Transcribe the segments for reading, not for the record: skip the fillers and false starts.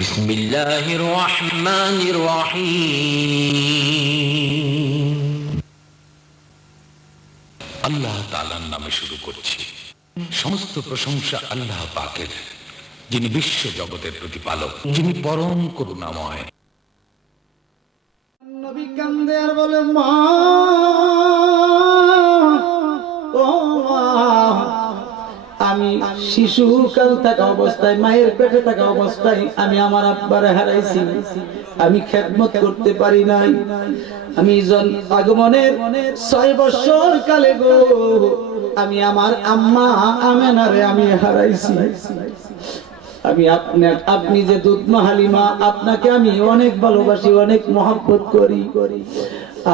বিসমিল্লাহির রহমানির রহিম। আল্লাহ তাআলার নামে শুরু করছি। সমস্ত প্রশংসা আল্লাহ পাকের, যিনি বিশ্ব জগতের প্রতিপালক, যিনি পরম করুণাময়। নবী কান্দে আর বলে, মা ও মা, আমি শিশুকাল থাকা অবস্থায়, মায়ের পেটে থাকা অবস্থায় আমি আমার আব্বারে হারাইছি। আমি খেদমত করতে পারি নাই। আমি আগমনের 6 বছর কালে গো আমি আমার আম্মা আমেনারে আমি হারাইছি। আমি আপনি যে দুধ মা হালিমা, আপনাকে আমি অনেক ভালোবাসি, অনেক মহব্বত করি।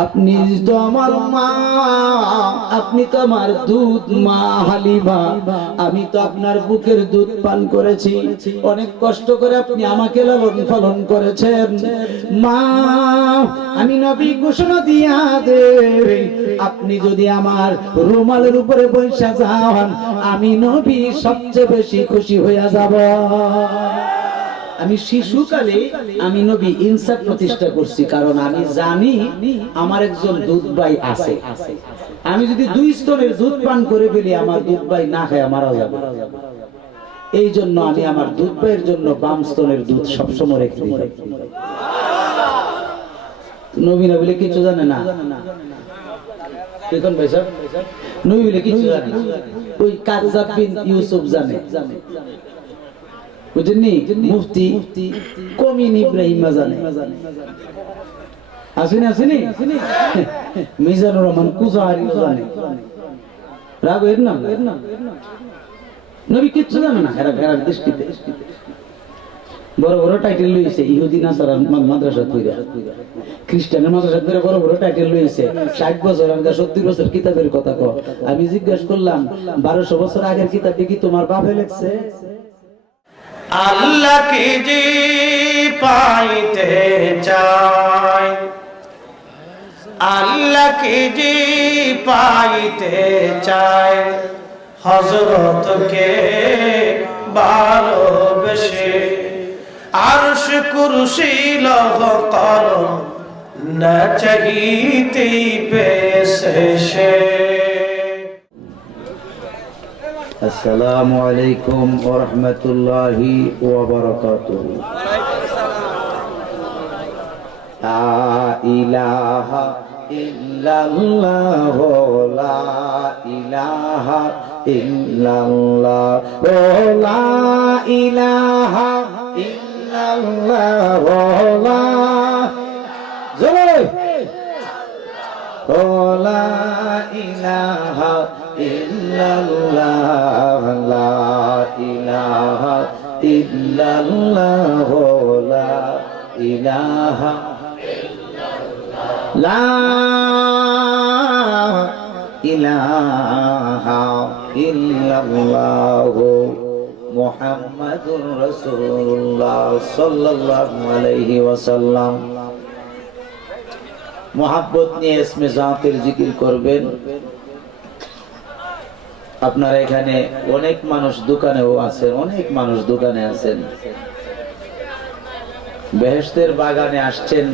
আপনি তো আমার মা, আপনি তো আমার দুধ মা হালিমা। আমি তো আপনার বুকের দুধ পান করেছি, অনেক কষ্ট করে আপনি আমাকে লালন পালন করেছেন। মা, আমি নবী ঘোষণা দিয়া দে, আপনি যদি আমার রুমালের উপরে বৈশা যান, আমি নবী সবচেয়ে বেশি খুশি হইয়া যাব। আমি শিশুকালে আমি নবী ইনসাফ প্রতিষ্ঠা করছি, কারণ আমি জানি আমার একজন দুধ ভাই আছে। আমি যদি 2 স্তনের দুধ পান করে ফেলি, আমার দুধ ভাই না খায় মারা যাবে। এই জন্য আমি আমার দুধ ভাইয়ের জন্য বাম স্তনের দুধ সবসময় রেখে দিই। নবী না বলে কিছু জানে না, দেখুন ভাই সাহেব, নবী বলে কিছু জানে না, ওই কাযযাব বিন ইউসুফ জানে, বুঝেননি? মুফতি কমিন ইব্রাহিম জানে, আসেনি আসেনি, মিজানুর রহমান কুজাহারি জানে, রাগ এর নাম নবী কিচ্ছু জানে না। এরা ঘেরার দৃষ্টিতে বড় বড় টাইটেল লইছে, ইহুদি নাসারা মাদ্রাসা কইরা, খ্রিস্টানের মাদ্রাসা কইরা বড় বড় টাইটেল লইছে। 60 বছর আমি 70 বছর কিতাবের কথা কও। আমি জিজ্ঞাসা করলাম, 1200 বছর আগের কিতাবটি কি তোমার বাপে লিখছে? আল্লাহকে যে পাইতে চায়, আল্লাহকে যে পাইতে চায়, হযরতকে ভালোবেসে আরশ কুরসি লৌহ কলম না চাহিতেই পেয়েছে সে। আসসালামু আলাইকুম ওয়া রাহমাতুল্লাহি ওয়া বারাকাতুহু। লা ইলাহা ইল্লাল্লাহ, লা ইলাহা ইল্লাল্লাহ, লা ইলাহা ইল্লাল্লাহ, লা লা ইলাহা ইল্লাল্লাহ, লা ইলাহা ইল্লাল্লাহ, লা ইলাহা লা ইলাহা ইল্লাল্লাহ মুহাম্মাদুর রাসূলুল্লাহ সাল্লাল্লাহু আলাইহি ওয়াসাল্লাম। মুহাব্বত নিয়ে ইসমে জাতের জিকির করবেন। আপনারা এখানে অনেক মানুষ দোকানেও আছেন, অনেক মানুষ দোকানে আছেন, বেহেশতের বাগানে আসছেন,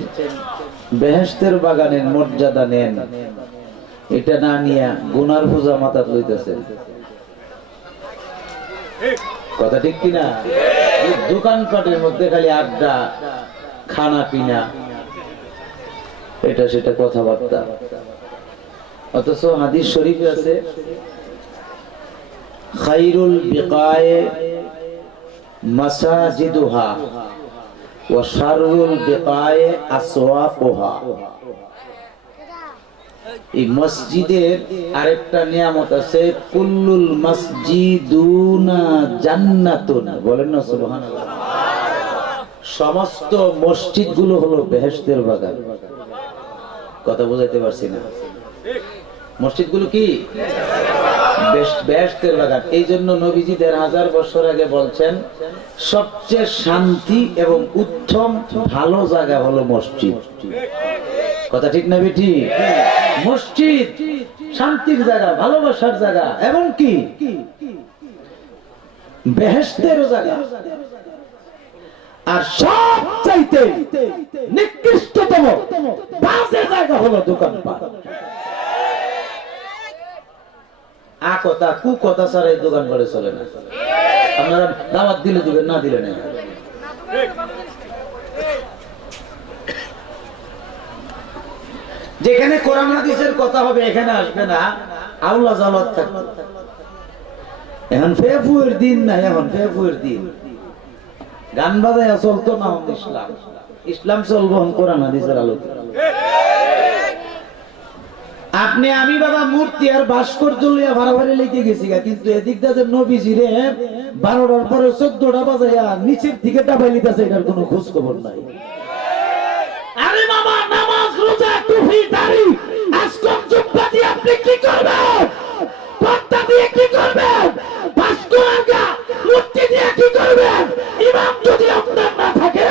বেহেশতের বাগানের মর্যাদা নেন। এটা না নিয়ে গুনার পূজা মাথা লইতেছেন, কথা ঠিক কিনা? দোকানপাটের মধ্যে খালি আড্ডা, খানা পিনা, এটা সেটা কথাবার্তা। অথচ হাদিস শরীফে আছে, খায়রুল বিকায়ে মাসাজিদুহা ওয়া শাররুল বিকায়ে আসওয়াকুহা। এই মসজিদের আরেকটা নিয়ামত আছে, কুল্লুল মসজিদুনা জান্নাতুন, বলেন না সুবহানাল্লাহ। সমস্ত মসজিদগুলো হলো বেহেশতের বাগান। কথা বুঝাইতে পারছি না? মসজিদগুলো কি বেহেশতের বাগান। এই জন্য নবীজি 1000 বছর আগে বলছেন, সবচেয়ে শান্তি এবং উত্তম ভালো জায়গা হলো মসজিদ। কথা ঠিক না বেটি? মসজিদ শান্তির জায়গা, ভালোবাসার জায়গা, এবং কি বেহেশতের জায়গা। আর সব চাইতে নিকৃষ্টতম বাজে জায়গা হলো দোকানপাট। আ কথা কু কথা ছাড়া এই দোকান করে চলে না। আপনারা দাওয়াত দিলে দিবেন, না দিলে না। যেখানে কোরআন হাদিসের কথা হবে এখানে আসবে না, আউলা জালাত থাকবে। এখন ফেফুয়ের দিন না, এখন ফেফুয়ের দিন। গান বাজায় চলতো না ইসলাম, ইসলাম চলবো কোরআন হাদিসের আলোকে। আপনি আমি বাবা মূর্তি আর ভাস্কর্য লইয়া ভাড়াভাড়ি লেগে গেছি, কিন্তু এদিক দিয়ে নবীজিরে 12টার পরে 14টা বাজাইয়া নিচের দিকে ডাবাই লিতেছে, এটার কোনো খোঁজ খবর নাই। আরে মামা, নামাজ রোজা টুপি দাড়ি আজকম জুব্বা দিয়ে আপনি কি করবেন? পর্দা দিয়ে কি করবেন? ভাস্কর্য মূর্তি দিয়ে কি করবেন? ইমাম যদি আপনার না থাকে,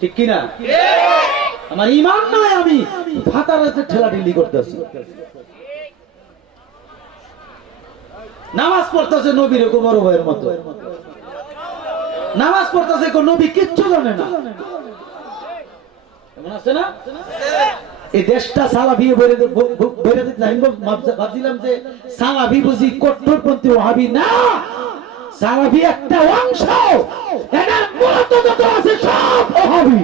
ঠিক কিনা? আমার ইমান নাই, আমি ফাতারাতে ঠেলাঠেলি করতেছি। নামাজ পড়তেছে নবীর বড় ভাইয়ের মতো, নামাজ পড়তেছে কোন নবী কিচ্ছু জানে না। এমন আছে না? এই দেশটা সালাফি বেড়ে দিতে আমি ভাবছিলাম যে সালাফি বুঝি কট্টরপন্থী ওয়াহাবি না, সালাফি একটা অংশ, এটার মূলত যত আছে সব ওয়াহাবি।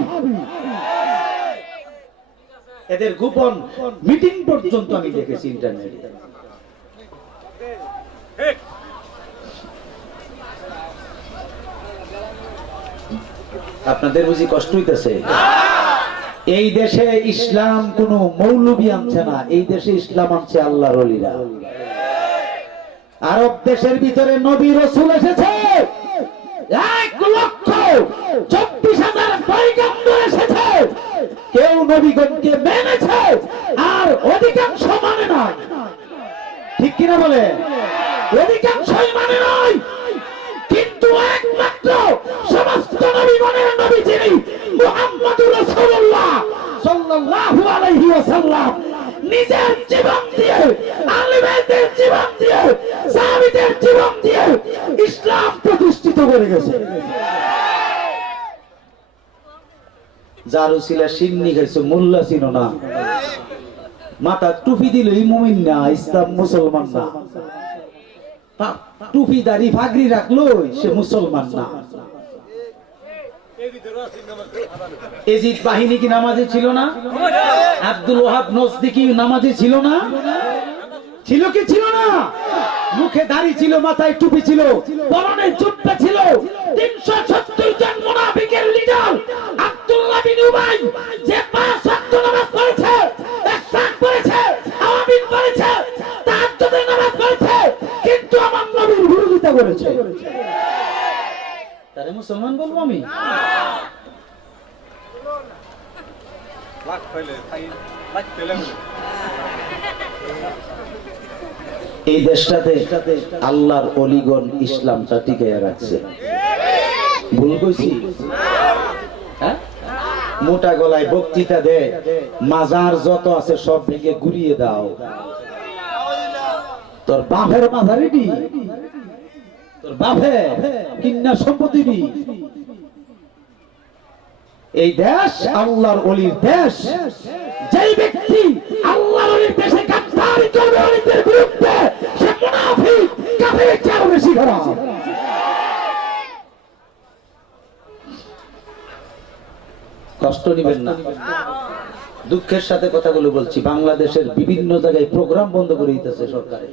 এদের গোপন মিটিং পর্যন্ত আমি দেখেছি ইন্টারনেটে। আপনাদের বুঝি কষ্ট হইতেছে? এই দেশে ইসলাম কোন মৌলবী আনছে না, এই দেশে ইসলাম আনছে আল্লাহর ওলিরা। আরব দেশের ভিতরে নবী রাসূল এসেছে, 1,24,000 পয়গম্বর এসেছে, কেউ নবীগণকে মেনেছে আর অধিকাংশ মানে না। ঠিক কিনা বলে? অধিকাংশই মানে নয়, কিন্তু একমাত্র সমস্ত নবীগণের নবী যিনি মুহাম্মদুর রাসূলুল্লাহ সাল্লাল্লাহু আলাইহি ওয়াসাল্লাম নিজের জীবন দিয়ে, আহলে বাইতের জীবন দিয়ে, সাহাবীদের জীবন দিয়ে ইসলাম প্রতিষ্ঠিত করে গেছে। যার উসিলা সিন্নি খাইছো, মোল্লা ছিল না, মাথা টুপি দিলই মুমিন না, ইসলাম মুসলমান না। টুপি দাড়ি ফাগরি রাখলো সে মুসলমান না। এজিদ বাহিনী কি নামাজে ছিল না? আব্দুল ওয়াহাব নজদিকি নামাজে ছিল না? ছিল কি ছিল না? মুখে দাড়ি ছিল, মাথায় টুপি ছিল, পরনে জুব্বা ছিল। 370 জন মুনাফিকের লিডার আব্দুল্লাহ বিন উবাই, যে 5 ওয়াক্ত নামাজ পড়েছে, ইহসান করেছে, আওয়াবিন করেছে, তাহাজ্জুদের নামাজ পড়েছে, কিন্তু আমার নবীর বিরোধিতা করেছে, তারে মুসলমান বলবো আমি? এই দেশটাতে আল্লাহর ওলিগণ ইসলামটা টিকিয়ে রাখছে। ভুল কইছি? হ্যাঁ, মোটা গলায় বক্তৃতা দেয়, মাজার যত আছে সব ভেঙে গুড়িয়ে দাও। তোর বাপের মাজারি দি, তোর বাপে কিন্না সম্পত্তি দি। এই দেশ আল্লাহর ওলির দেশ। যেই ব্যক্তি আল্লাহর ওলির দেশে গাদ্দারি করবে ওলিদের বিরুদ্ধে, সে মুনাফিক, কাফের চেয়ে বেশি খারাপ। কষ্ট নিবেন না, দুঃখের সাথে কথাগুলো বলছি। বাংলাদেশের বিভিন্ন জায়গায় প্রোগ্রাম বন্ধ করে দিতেছে সরকারে।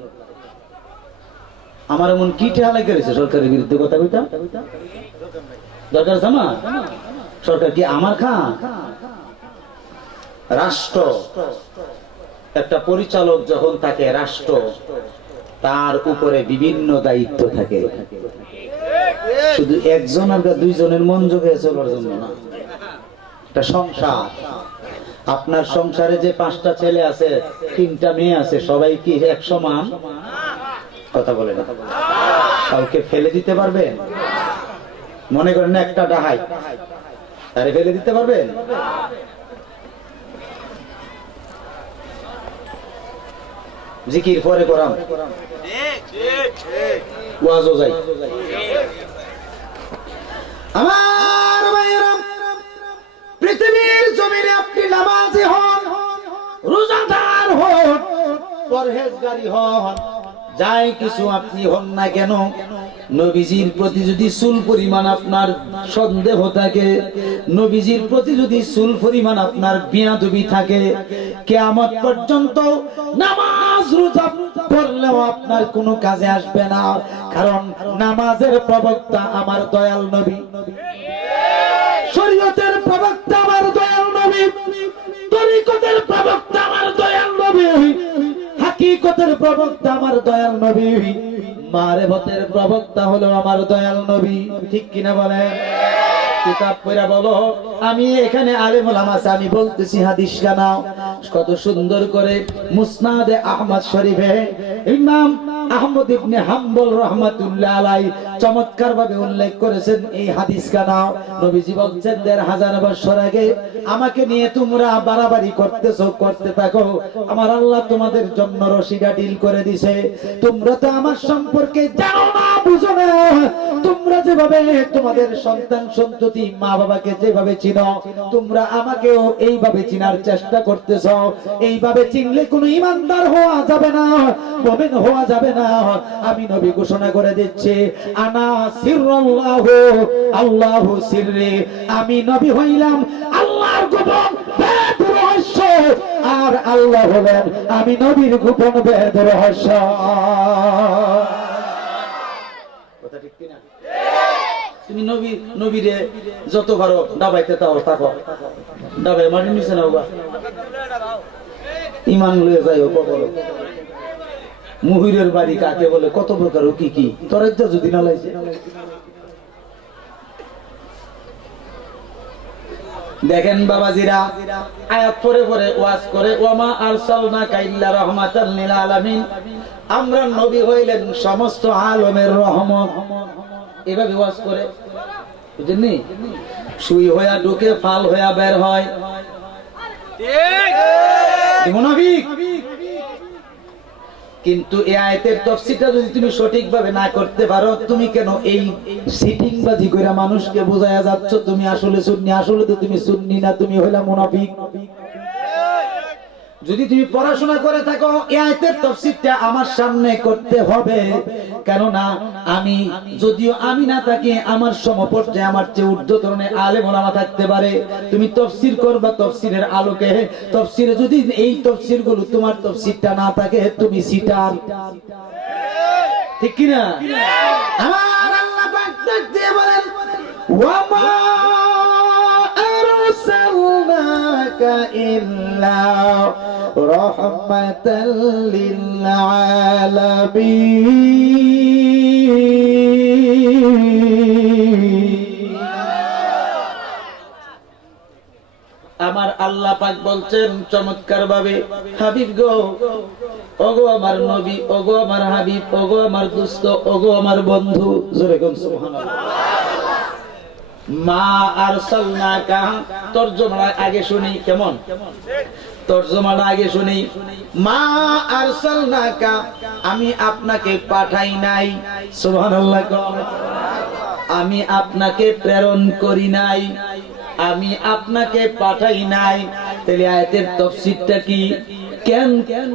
আমার এমন কি ঠেলা করেছে সরকারের বিরুদ্ধে কথা কইতা? দরকার জামা সরকার কি আমার খা? রাষ্ট্র একটা পরিচালক যখন থাকে, রাষ্ট্র তার উপরে বিভিন্ন দায়িত্ব থাকে। শুধু একজন আর দুইজনের মন যোগে চলার জন্য না, একটা সংসার। আপনার সংসারে যে 5টা ছেলে আছে, 3টা মেয়ে আছে, সবাই কি এক সমান? কথা বলে না। কাউকে ফেলে দিতে পারবেন? মনে করেন না একটা ডাহাই, তারে ফেলে দিতে পারবেন? জিকির পরে করাম, ওয়াজও যাই। আমার ভাইয়েরা, পৃথিবীর জমিনে আপনি নামাজি হন, রোজাদার হন, পরহেজগারি হন, যাই কিছু আপনি হন না কেন, নবীজির প্রতি যদি চুল পরিমাণ আপনার সন্দেহ থাকে, নবীজির প্রতি যদি চুল পরিমাণ আপনার বিয়াদবি থাকে, কিয়ামত পর্যন্ত নামাজ রোজা পড়লেও আপনার কোনো কাজে আসবে না। কারণ নামাজের প্রবক্তা আমার দয়াল নবী, শরীয়তের প্রবক্তা আমার দয়াল নবী, তরিকতের প্রবক্তা আমার দয়াল নবী, হাকিকতের প্রবক্তা আমার দয়াল নবী, মারেফতের প্রবক্তা হলো আমার দয়াল নবী। ঠিক কিনা বলেন? কিতাব পড়া বলো। আমি এখানে আলেম ওলামা আছে, আমি বলতেছি হাদিস কানাও। কত সুন্দর করে মুসনাদে আহমদ শরীফে ইমাম আহমদ ইবনে হাম্বল রাহমাতুল্লাহ আলাইহি চমৎকার ভাবে উল্লেখ করেছেন এই হাদিস কানাও। নবীজি বলছেন ১৫০০ বছর আগে আমাকে নিয়ে তোমরা বাড়াবাড়ি করতেছো, করতে থাকো, আমার আল্লাহ তোমাদের জন্য রশিদা ডিল করে দিছে। তোমরা তো আমার সম্পর্কে জানো না, বুঝো না। তোমরা যেভাবে তোমাদের সন্তান সন্ততি মা বাবাকে যেভাবে চিনো, তোমরা আমাকেও এইভাবে চিনার চেষ্টা করতেছ। এইভাবে চিনলে কোনো ইমানদার হওয়া যাবে না, মুমিন হওয়া যাবে না। আমি নবী ঘোষণা করে দিচ্ছি, আনা সিরুল্লাহু আল্লাহু সিররি, আমি নবী হইলাম আল্লাহর গোপন ভেদ রহস্য, আর আল্লাহ হলেন আমি নবীর গোপন ভেদ রহস্য। কথা ঠিক কিনা? তুমি নবীরে যত পারো দাবাইতে তাও থাকো, দাবাই মানে নিছে না, ইমান লয়ে যাইও কখনো। মুহিরের বাড়ি কাকে বলে, কত প্রকার কি কি তোরা যদি না লাইছে। দেখেন বাবাজিরা, আয়াত পরে পরে ওয়াজ করে, ওয়ামা আরসালনাকা ইল্লা রাহমাতাল লিল আলামিন, আমরা নবী হইলেন সমস্ত আলমের রহমত। এভাবে ওয়াজ করে, বুঝেননি? সুই হইয়া ঢুকে ফাল হইয়া বের হয়, মুনাফিক। কিন্তু এই আয়াতের তাফসীরটা যদি তুমি সঠিকভাবে না করতে পারো, তুমি কেন এই সিটিংবাজি কইরা মানুষকে বোঝায়া যাচ্ছ তুমি আসলে সুন্নি? আসলে তো তুমি সুন্নি না, তুমি হইলা মুনাফিক। যদি তুমি পড়াশোনা করে থাকো, এই আয়াতের তাফসীরটা আমার সামনে করতে হবে। কেননা আমি, যদিও আমি না থাকি, আমার সমপর্যায়ে আমার চেয়ে ঊর্ধ্বতনে আলেম ওলামা থাকতে পারে। তুমি তাফসীর করবা তাফসীরের আলোকে। তাফসীরে যদি এই তাফসীরগুলো তোমার তাফসীরটা না থাকে, তুমি সিটার। ঠিক কি না? আমার আল্লাহ পাক ডাক দিয়ে বলেন, ওয়ামা আরসালনাকা ইল্লা রাহমাতাল লিল আলামিন। আমার আল্লাহ পাক বলছেন চমৎকার ভাবে, হাবিব গো, ওগো আমার নবী, ওগো আমার হাবিব, ওগো আমার দোস্ত, ওগো আমার বন্ধু, জোরে কোন সুবহানাল্লাহ। মা আরসালনাকা, তরজমাটা আগে শুনি। কেমন তরজমাটা আগে শুনি? মা আরসালনাকা, আমি আপনাকে পাঠাই নাই। সুবহানাল্লাহ। আমি আপনাকে প্রেরণ করি নাই, আমি আপনাকে পাঠাই নাই। তাহলে আয়াতের তাফসীরটা কি?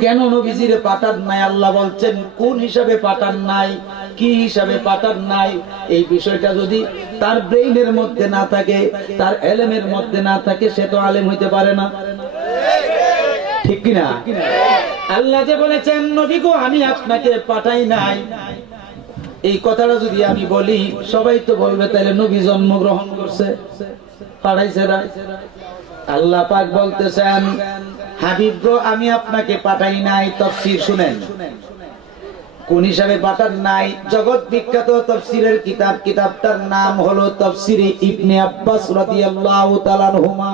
কেন নবীজিরে পাঠান নাই? আল্লাহ বলছেন কোন হিসাবে পাঠান নাই, কি হিসাবে পাঠান নাই। এই বিষয়টা যদি তার ব্রেইনের মধ্যে না থাকে, তার এলেমের মধ্যে না থাকে, সে তো আলেম হইতে পারে না। ঠিক কিনা? আল্লাহ যে বলেছেন নবী গো আমি আপনাকে পাঠাই নাই, এই কথাটা যদি আমি বলি, সবাই তো বলবে তাহলে নবী জন্মগ্রহণ করছে, পাঠাইছে না। আল্লাহ পাক বলতেছেন হাবিব গো আমি আপনাকে পাঠাই নাই। তাফসীর শুনেন কোন হিসাবে পাঠান নাই। জগৎ বিখ্যাত তাফসীরের কিতাব, কিতাবটার নাম হলো তাফসীরে ইবনে আব্বাস রাদিয়াল্লাহু তাআলা আনহুমা।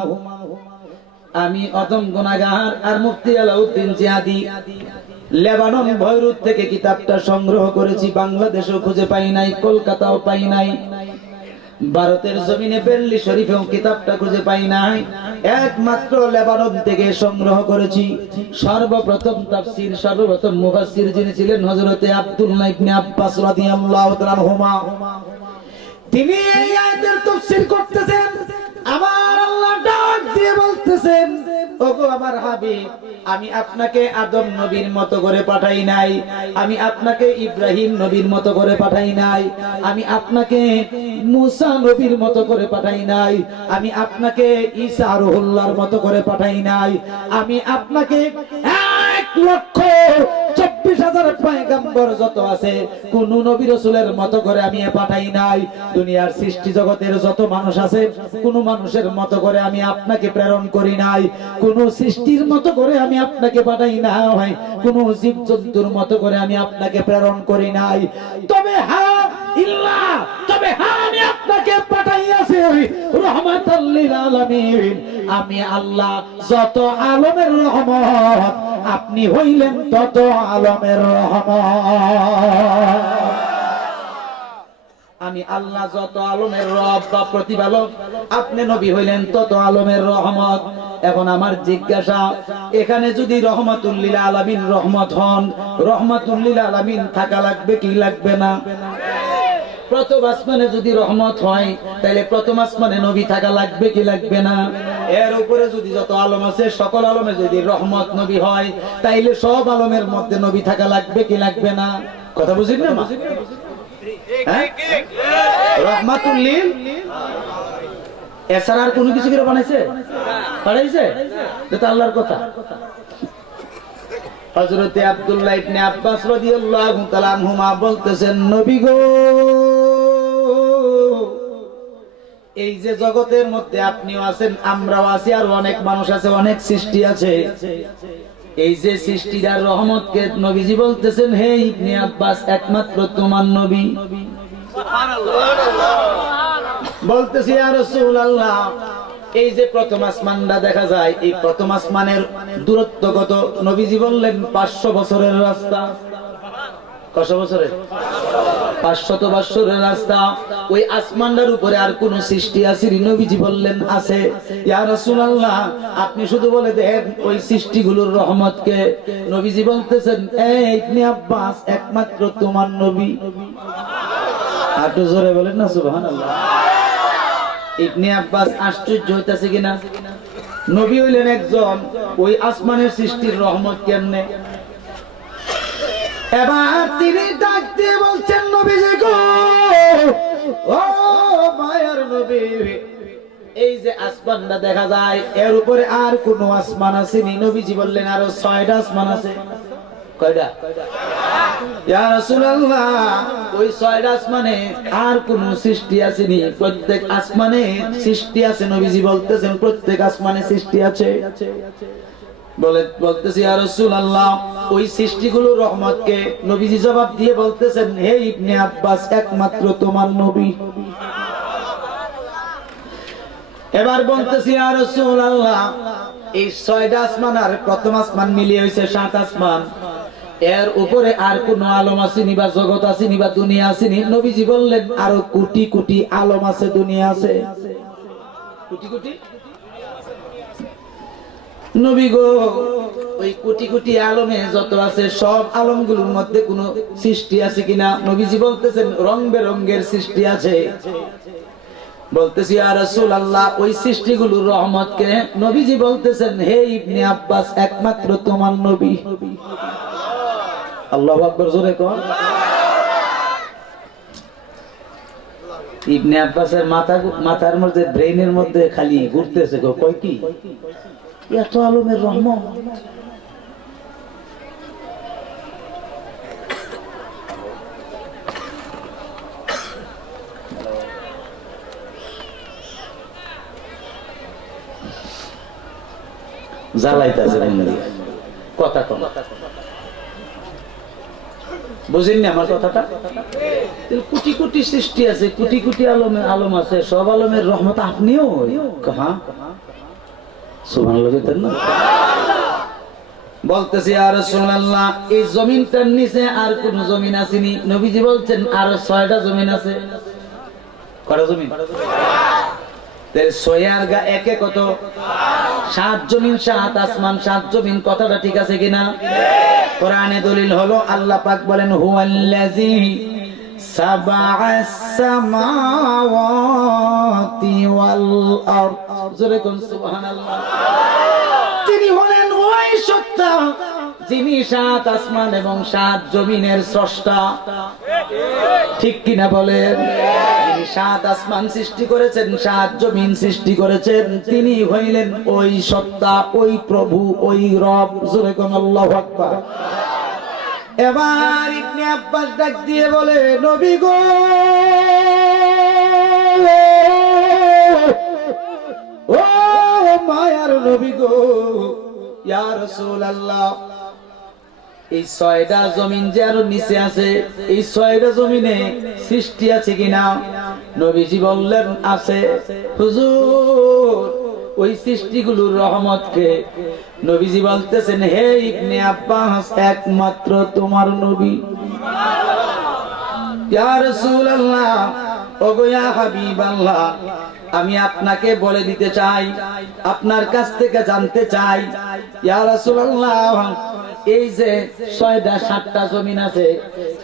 আমি অদম গুনাহগার আর মুফতি আলাউদ্দিন জিহাদি লেবানন বৈরুত থেকে কিতাবটা সংগ্রহ করেছি। বাংলাদেশেও খুঁজে পাই নাই, কলকাতাও পাই নাই। ভারতের জমিনে বেল্লি শরীফেও কিতাবটা খুঁজে পাই নাই, একমাত্র লেবানন থেকে সংগ্রহ করেছি। সর্বপ্রথম তাফসীর, সর্বপ্রথম মুফাসসির যিনি ছিলেন হযরতে আব্দুল্লাহ ইবনে আব্বাস রাদিয়াল্লাহু তাআলা আনহুমা। তিনি এই আয়াতের তাফসীর করতেছেন। আমার আল্লাহ ডাক দিয়ে বলতেছেন, ওগো আমার হাবিব, আমি আপনাকে আদম নবীর মতো করে পাঠাই নাই, আমি আপনাকে ইব্রাহিম নবীর মতো করে পাঠাই নাই, আমি আপনাকে মুসা নবীর মতো করে পাঠাই নাই, আমি আপনাকে ঈসা রুহুল্লাহর মতো করে পাঠাই নাই, আমি আপনাকে 1,24,000 পয়গম্বর যত আছে কোন নবী রাসূলের মতো করে আমি পাঠাই নাই। দুনিয়ার সৃষ্টি জগতের যত মানুষ আছে কোন মানুষের মতো করে আমি আপনাকে প্রেরণ করি নাই, কোন সৃষ্টির মতো করে আমি আপনাকে পাঠাই নাই, কোন জীবজন্তুর মতো করে আমি আপনাকে প্রেরণ করি নাই। তবে হ্যাঁ আমি আপনাকে পাঠাইয়াছি রাহমাতাল লিল আলামিন। আমি আল্লাহ যত আলমের রহমত, আপনি হইলেন তত আলমের রহমত। আমি আল্লাহ যত আলমের রব বা প্রতিপালক, আপনি নবী হইলেন তত আলমের রহমত। এখন আমার জিজ্ঞাসা, এখানে যদি রহমাতুল লিল আলামিন রহমত হন, রহমাতুল লিল আলামিন থাকা লাগবে কি লাগবে না? প্রথম আসমানে যদি রহমত হয়, তাহলে প্রথম আসমানে নবী থাকা লাগবে কি লাগবে না? এর উপরে যদি যত আলম আছে সকল আলমে যদি রহমত নবী হয়, তাইলে সব আলমের মধ্যে নবী থাকা লাগবে কি লাগবে না? কথা বুঝিন না? রহমাতুল লিল, এছাড়া আর কোনো কিছু করে বানাইছে? বানাইছে? এটা আল্লাহর কথা। হযরতে আব্দুল্লাহ ইবনে আব্বাস রাদিয়াল্লাহু তাআলা আনহুমা বলতেছেন, নবী গো, এই যে জগতের মধ্যে আপনিও আছেন, আমরাও আছি, আর অনেক মানুষ আছে, অনেক সৃষ্টি আছে। এই যে সৃষ্টির রহমতকে নবীজি বলতেছেন, হে ইবনে আব্বাস, একমাত্র তোমার নবী। বলতেছি, ইয়া রাসূলুল্লাহ, এই যে প্রথম আসমানটা দেখা যায়, এই প্রথম আসমানের দূরত্ব কত? নবীজি বললেন 500 বছরের রাস্তা। কত বছরের? 500 বছরের রাস্তা। ওই আসমানটার উপরে আর কোন সৃষ্টি আছে? নবীজি বললেন আছে। ইয়া রাসূলুল্লাহ, আপনি শুধু বলে দেন ওই সৃষ্টিগুলোর রহমতকে। নবীজি বলতেছেন, এই ইবনে আব্বাস, একমাত্র তোমার নবী। একটু জোরে বলেন না সুবহানাল্লাহ। ইবনে আব্বাস আশ্চর্য হইতাছে কিনা? নবী হইলেন একজন, ওই আসমানের সৃষ্টির রহমত কেমনে? এবার তিনি ডাক দিয়ে বলছেন, নবীজি গো, ও মায়ার নবী, এই যে আসমানটা দেখা যায়, এর উপরে আর কোন আসমান আসেনি? নবীজি বললেন, আরো 6টা আসমান আছে। কয়টা? ইয়া রাসূলুল্লাহ, ওই 6টা আসমানে আর কোন সৃষ্টি আসেনি, প্রত্যেক আসমানে সৃষ্টি আছে। নবীজি বলতেছেন, প্রত্যেক আসমানে সৃষ্টি আছে। বলতেছি, ইয়া রাসূলুল্লাহ, ওই সৃষ্টিগুলোর রহমতকে? নবীজি জবাব দিয়ে বলতেছেন, হে ইবনে আব্বাস, একমাত্র তোমার নবী। এবার বলতেছি, ইয়া রাসূলুল্লাহ, এই 6টা আসমান আর প্রথম আসমান মিলিয়ে হইছে 7 আসমান। এর উপরে আর কোন আলম আসেনি বা জগৎ আসেনি বা দুনিয়া আসেনি? নবীজি বললেন, আরো কোটি কোটি আলম আছে, দুনিয়া আছে। কোটি কোটি নবী গো, ওই কোটি কোটি আলমে যত আছে, সব আলমগুলোর মধ্যে কোন সৃষ্টি আছে কিনা? নবীজি বলতেছেন, রং বেরঙের সৃষ্টি আছে। বলতেছি, ইয়া রাসূলুল্লাহ, ওই সৃষ্টিগুলোর রহমতকে? নবীজি বলতেছেন, হে ইবনে আব্বাস, একমাত্র তোমার নবী। আল্লাহু আকবার, জোরে কোন। ইবনে আব্বাসের মাথার মধ্যে, ব্রেইনের মধ্যে খালি ঘুরতেছে, কয় কি এত আলমের রহমত। জ্বালাইতেছে কথা কম, বুঝেননি আমার কথাটা? কোটি কোটি সৃষ্টি আছে, কোটি কোটি আলম আছে, সব আলমের রহমত আপনিও। হ্যাঁ, সুবহানাল্লাহ। বলতেছি, ইয়া রাসূলুল্লাহ, এই জমিনটার নিচে আর কোন জমিন আসেনি? নবীজি বলছেন, আরো 6টা জমিন আছে। কটা জমিন? ছয়ার গা একে কত? 7 জমিন 7 আসমান 7 জমিন। কথাটা ঠিক আছে কিনা? কোরআনে দলিল হলো আল্লাহ পাক বলেন হুয়াল্লাযী সাবআস সামাওয়াতি ওয়াল আরদ। জোরে কোন সুবহানাল্লাহ। তিনি হলেন ওই সত্তা যিনি 7 আসমান এবং 7 জমিনের স্রষ্টা। ঠিক কিনা বলেন? যিনি 7 আসমান সৃষ্টি করেছেন, 7 জমিন সৃষ্টি করেছেন, তিনি হইলেন ওই সত্তা, ওই প্রভু, ওই রব। জোরে কোন আল্লাহু আকবার। এবার ইবনে আব্বাস ডাক দিয়ে বলে, নবী গো, ও মায়ার নবী গো, ইয়া রাসূলুল্লাহ, এই 6টা জমিন যে আরো নিচে আছে, এই 6টা জমিনে সৃষ্টি আছে কিনা? নবীজি বললেন আছে। হুজুর, ওই সৃষ্টিগুলোর রহমতকে? নবীজি বলতেছেন, হে ইবনে আব্বাস, একমাত্র তোমার নবী। ইয়া রাসূলুল্লাহ, ওগো ইয়া হাবিবাল্লাহ, আমি আপনাকে বলে দিতে চাই, আপনার কাছ থেকে জানতে চাই, ইয়া রাসূলুল্লাহ, এই যে 6টা 7টা জমিন আছে,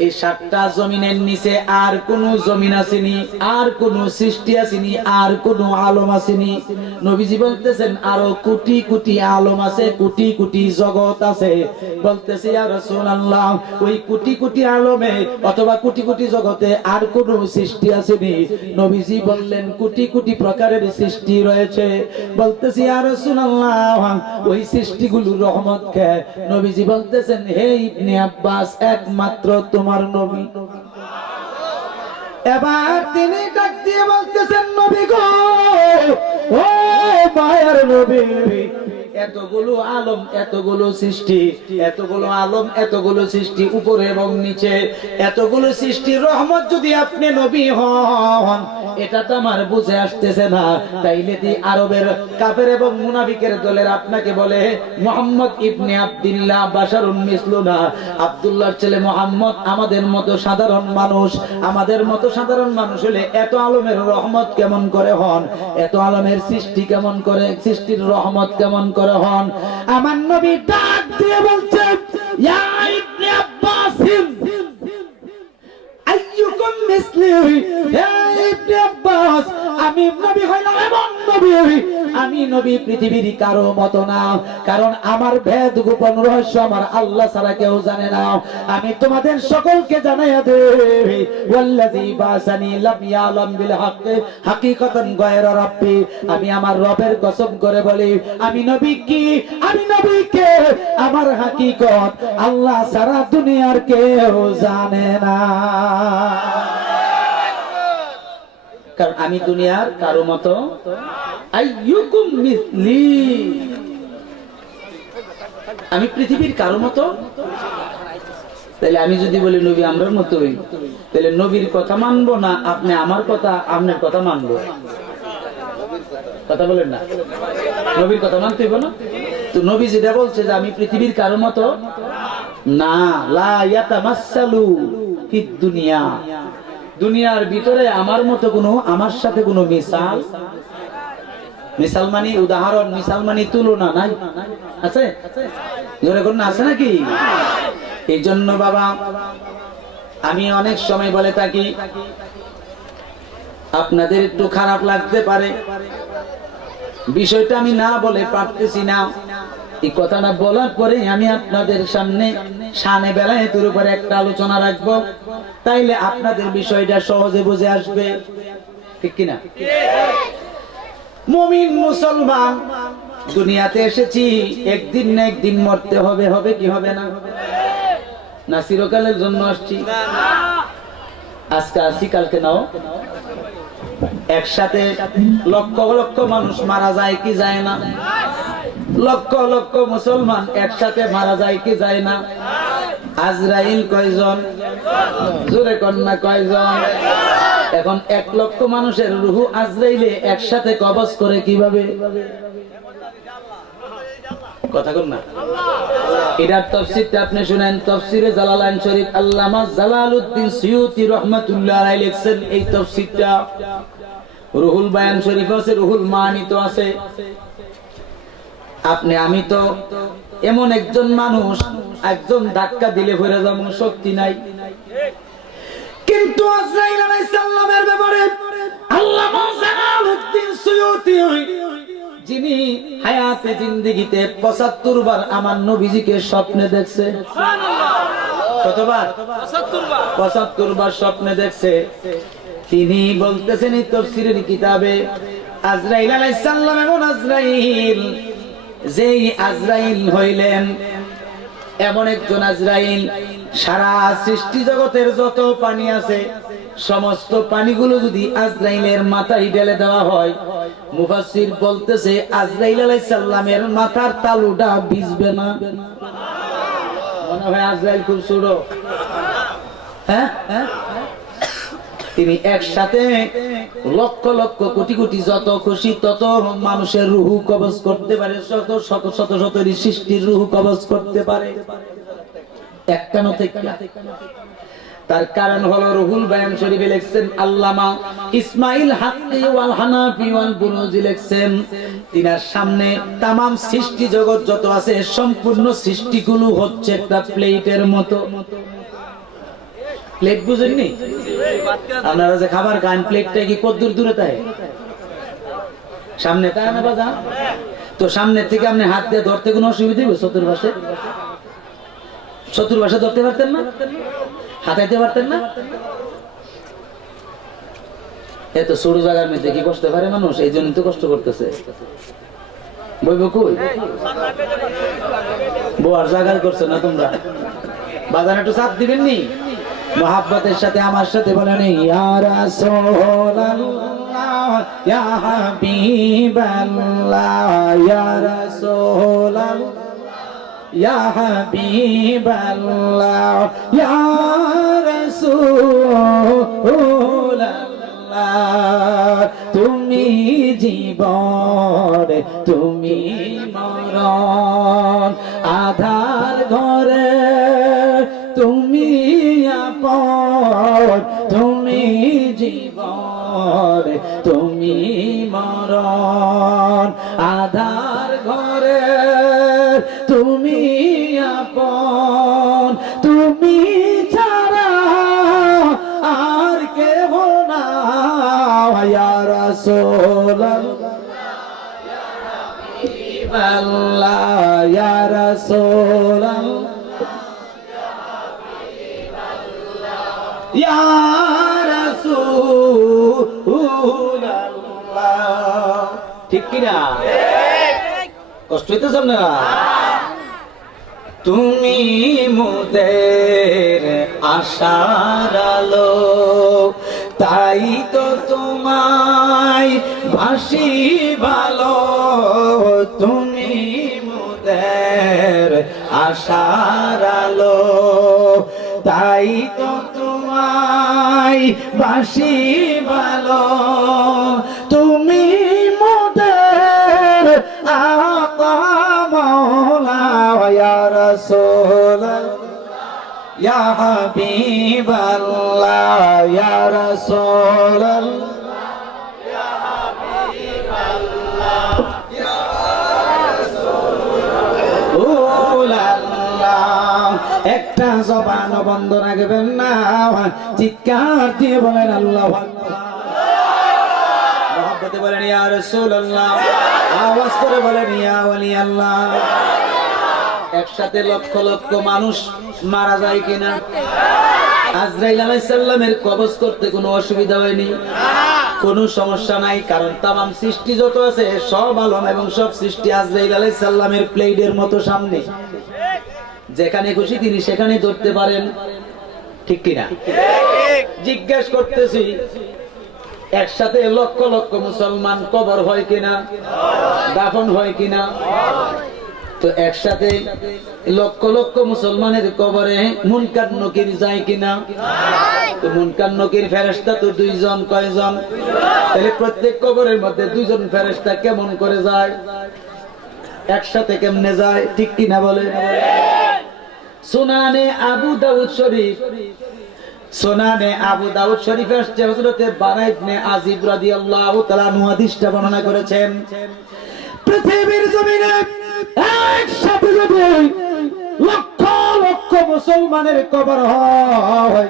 এই 7টা জমিনের নিচে আর কোন জমিন আসেনি, আর কোন সৃষ্টি আসেনি, আর কোন আলম আসেনি? নবীজি বলতেছেন আরো কোটি কোটি আলম আছে, কোটি কোটি জগৎ আছে। বলতেছে ইয়া রাসূলুল্লাহ, ওই কোটি কোটি আলমে অথবা কোটি কোটি জগতে আর কোন সৃষ্টি আসেনি? নবীজি বললেন কোটি কোটি প্রকারের সৃষ্টি রয়েছে। বলতেছে ইয়া রাসূলুল্লাহ, ওই সৃষ্টিগুলোর রহমত কে? নবীজি বলতেছেন, হে ইবনে আব্বাস, একমাত্র তোমার নবী। এবার তিনি ডাক দিয়ে বলতেছেন, নবী গো, ও মায়ার নবী, এতগুলো আলম, এতগুলো সৃষ্টি, এতগুলো আলম, এতগুলো সৃষ্টি উপরে এবং নিচে, এতগুলো সৃষ্টির রহমত যদি আপনি নবী হন, এটা তো আমার বুঝে আসতেছে না। তাইলে দি আরবের কাফের এবং মুনাফিকের দলের আপনাকে বলে মুহাম্মদ ইবনে আব্দুল্লাহ বাশারুন মিসলুনা, আব্দুল্লাহর ছেলে মুহাম্মদ আমাদের মতো সাধারণ মানুষ। আমাদের মতো সাধারণ মানুষ হলে এত আলমের রহমত কেমন করে হন? এত আলমের সৃষ্টি কেমন করে, সৃষ্টির রহমত কেমন করে হন? আমার নবী ডাক দিয়ে বলছেন, ইয়া ইবনে আব্বাস, আইয়ুকুম মিসলি, হে ইবনে আব্বাস, আমি নবী হইলাম এমন নবী, আমি নবী পৃথিবীর কারো মতো না, কারণ আমার ভেদ গোপন রহস্য আমার আল্লাহ ছাড়া কেউ জানে না। আমি তোমাদের সকলকে জানাইয়া দেই, ওয়াল্লাযী বাসানি লাম ইয়ালাম বিল হক হাকিকাতান গায়রা রাব্বি, আমি আমার রবের কসম করে বলি, আমি নবী কি, আমি নবীকে আমার হাকিকত আল্লাহ ছাড়া দুনিয়ার কেউ জানে না। কারণ আমি দুনিয়ার কারো মতো, আইয়ুকুম মিসলি, আমি পৃথিবীর কারো মতো। তাহলে আমি যদি বলি নবী আমরার মতোই, তাহলে নবীর কথা মানবো না আপনি আমার কথা, আপনার কথা মানবো? কথা বলেন না, নবীর কথা মানতে হইব না? তো নবী যেটা বলছে যে আমি পৃথিবীর কারো মতো না, লা ইয়াতামাসসালু ফিদ দুনিয়া, দুনিয়ার ভিতরে আমার মতো কোনো, আমার সাথে কোনো মিসাল, মিসাল মানে উদাহরণ, মিসাল মানে তুলনা নাই, আছে? জোরে কোন আছে নাকি? এই জন্য বাবা আমি অনেক সময় বলে থাকি, আপনাদের একটু খারাপ লাগতে পারে, বিষয়টা আমি না বলে পারতেছি না। এই কথাটা বলার পরে আমি আপনাদের সামনে শানে বেলায়েতের উপরে একটা আলোচনা রাখবো, তাইলে আপনাদের বিষয়টা সহজে বুঝে আসবে। ঠিক কিনা? মুমিন মুসলমান দুনিয়াতে এসেছি, একদিন না একদিন মরতে হবে, হবে কি হবে না? না চিরকালের জন্য আসছি? আজকে আসি কালকে নাও। একসাথে লক্ষ লক্ষ মানুষ মারা যায় কি যায় না? লক্ষ লক্ষ মুসলমান একসাথে মারা যায় কি যায় না? আজরাইল কয়জন? জোরে কন্যা কয়জন? এখন 1 লক্ষ মানুষের রুহু আজরাইলে একসাথে কবজ করে কিভাবে? কথা কন না। এটার তাফসীরটা আপনি শুনেন, তাফসীরে জালালাইন শরীফ আল্লামা জালালউদ্দিন সুয়ুতী রাহমাতুল্লাহ আলাইহি লিখছেন এই তাফসীরটা। রুহুল বায়ান শরীফ আছে, রুহুল মানি তো আছে। আপনি আমি তো এমন একজন মানুষ, একজন ধাক্কা দিলে পড়ে যাবো, শক্তি নাই। কিন্তু আজরাইল আলাইহিস সালামের ব্যাপারে আল্লামা জালালউদ্দিন সুয়ুতী যিনি হায়াতে জিন্দেগিতে ৭৫ বার আমার নবীজিকে স্বপ্নে দেখছে। কতবার? ৭৫ বার স্বপ্নে দেখছে। তিনি বলতেছেন এই তাফসীরের কিতাবে, আজরাইল আলাইহিস সালাম এমন আজরাইল, যেই আজরাইল হইলেন এমন একজন আজরাইল, সারা সৃষ্টি জগতের যত পানি আছে সমস্ত পানিগুলো যদি আজরাইলের মাথায় ঢেলে দেওয়া হয়, মুফাসসির বলতেছে আজরাইল আলাইহিস সালামের মাথার তালুটা ভিজবে না। মনে হয় আজরাইল খুব ছোট। হ্যাঁ, তিনি একসাথে লক্ষ লক্ষ কোটি কোটি যত খুশি তত মানুষের রুহু কবজ করতে পারে, শত শত শত শত সৃষ্টির রুহু কবজ করতে পারে একটানো থেকে। তার কারণ হলো রুহুল বায়ান শরীফে লিখছেন আল্লামা ইসমাইল হাক্কি ওয়াল হানাফি ওয়াল বুরুজি লিখছেন, তিনার সামনে তামাম সৃষ্টি জগৎ যত আছে সম্পূর্ণ সৃষ্টিগুলো হচ্ছে একটা প্লেটের মতো। প্লেট বুঝেননি আপনারা যে খাবার খান, প্লেটটা কি কতদূর দূরে থাকে? সামনে তাই না বাজা? তো সামনে থেকে আপনি হাত দিয়ে ধরতে কোনো অসুবিধা হবে? চতুর্পাশে ধরতে পারতেন না? হাতাইতে পারতেন না? এত ছোট জায়গার মধ্যে কি কষ্ট পারে মানুষ? এই জন্য তো কষ্ট করতেছে। বইব কই বোয়ার জায়গায় করছে না তোমরা? বাজারে একটু চাপ দিবেন নি মোহাব্বতের সাথে আমার সাথে বলেন, ইয়া রাসূলুল্লাহ ইয়া হাবিবাল্লাহ ইয়া রাসূলুল্লাহ ইয়া হাবিবাল্লাহ ইয়া রাসূলুল্লাহ, তুমি জীবন তুমি মরণ, আধার ঘরে তুমি আপন, তুমি জীবন তুমি মরণ, আধার ঘরে তুমি আপন, তুমি ছাড়া আর কেহ না, ইয়া রাসূলুল্লাহ ইয়া হাবিবাল্লাহ ইয়া রাসূলুল্লাহ ইয়া রাসূলুল্লাহ। ঠিক কি না? কষ্ট হইতেছে আপনারা? তুমি মোদের আশার আলো, তাই তো তোমায় ভাসি ভালো, তুমি মোদের আশার আলো, তাই তো তোমায় বাসি ভালো, তুমি মোদের আকা মাওলা ইয়া রাসূলুল্লাহ ইয়া হাবিবাল্লাহ ইয়া রাসূলুল্লাহ ইয়া হাবিবাল্লাহ ইয়া রাসূলুল্লাহ। একটা জবান বন্ধ রাখবেন না, চিৎকার দিয়ে বলেন আল্লাহু আকবার, মহব্বতে বলেন ইয়া রাসূলুল্লাহ, আওয়াজ করে বলেন ইয়া ওয়ালি আল্লাহ। একসাথে লক্ষ লক্ষ মানুষ মারা যায় কিনা? আজরাইল আলাইহিস সালামের কবজ করতে কোনো অসুবিধা হয়নি, কোনো সমস্যা নাই, কারণ তামাম সৃষ্টি যত আছে সব আলম এবং সব সৃষ্টি আজরাইল আলাইহিস সালামের প্লেটের মতো সামনে, যেখানে খুশি তিনি সেখানে ধরতে পারেন। ঠিক কিনা? জিজ্ঞেস করতেছি, একসাথে লক্ষ লক্ষ মুসলমান কবর হয় কিনা, দাফন হয় কিনা? তো একসাথে লক্ষ লক্ষ মুসলমানের কবরে মুনকার নকির যায় কিনা? তো মুনকার নকির ফেরেশতা তো দুইজন, কয়জন? তাহলে প্রত্যেক কবরের মধ্যে দুইজন ফেরেশতা কেমন করে যায়? একসাথে কেমনে যায়, ঠিক কিনা বলে? সুনানে আবু দাউদ শরীফ, সুনানে আবু দাউদ শরীফ আসছে, হযরতে বারা ইবনে আজিব রাদিয়াল্লাহু তাআলা আনহু হাদিসটা বর্ণনা করেছেন। পৃথিবীর জমিনে একসাথে যদি লক্ষ লক্ষ মুসলমানের কবর হয়,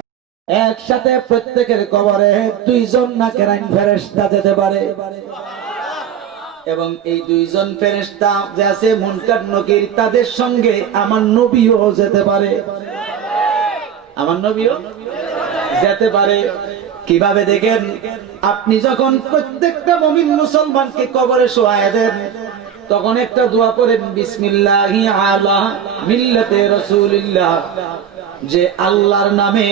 একসাথে প্রত্যেকের কবরে 2 জন নাকেরাইন ফেরেশতা যেতে পারে। এবং এই 2 জন ফেরেশতা যে আছে মুনকার নকির, তাদের সঙ্গে আমার নবীও যেতে পারে, আমার নবীও যেতে পারে। কিভাবে দেখেন, আপনি যখন প্রত্যেকটা মুমিন মুসলমানকে কবরে শোয়ায় দেন, তখন একটা দোয়া পড়েন, বিসমিল্লাহি আলা মিল্লাতে রাসূলিল্লাহ, যে আল্লাহর নামে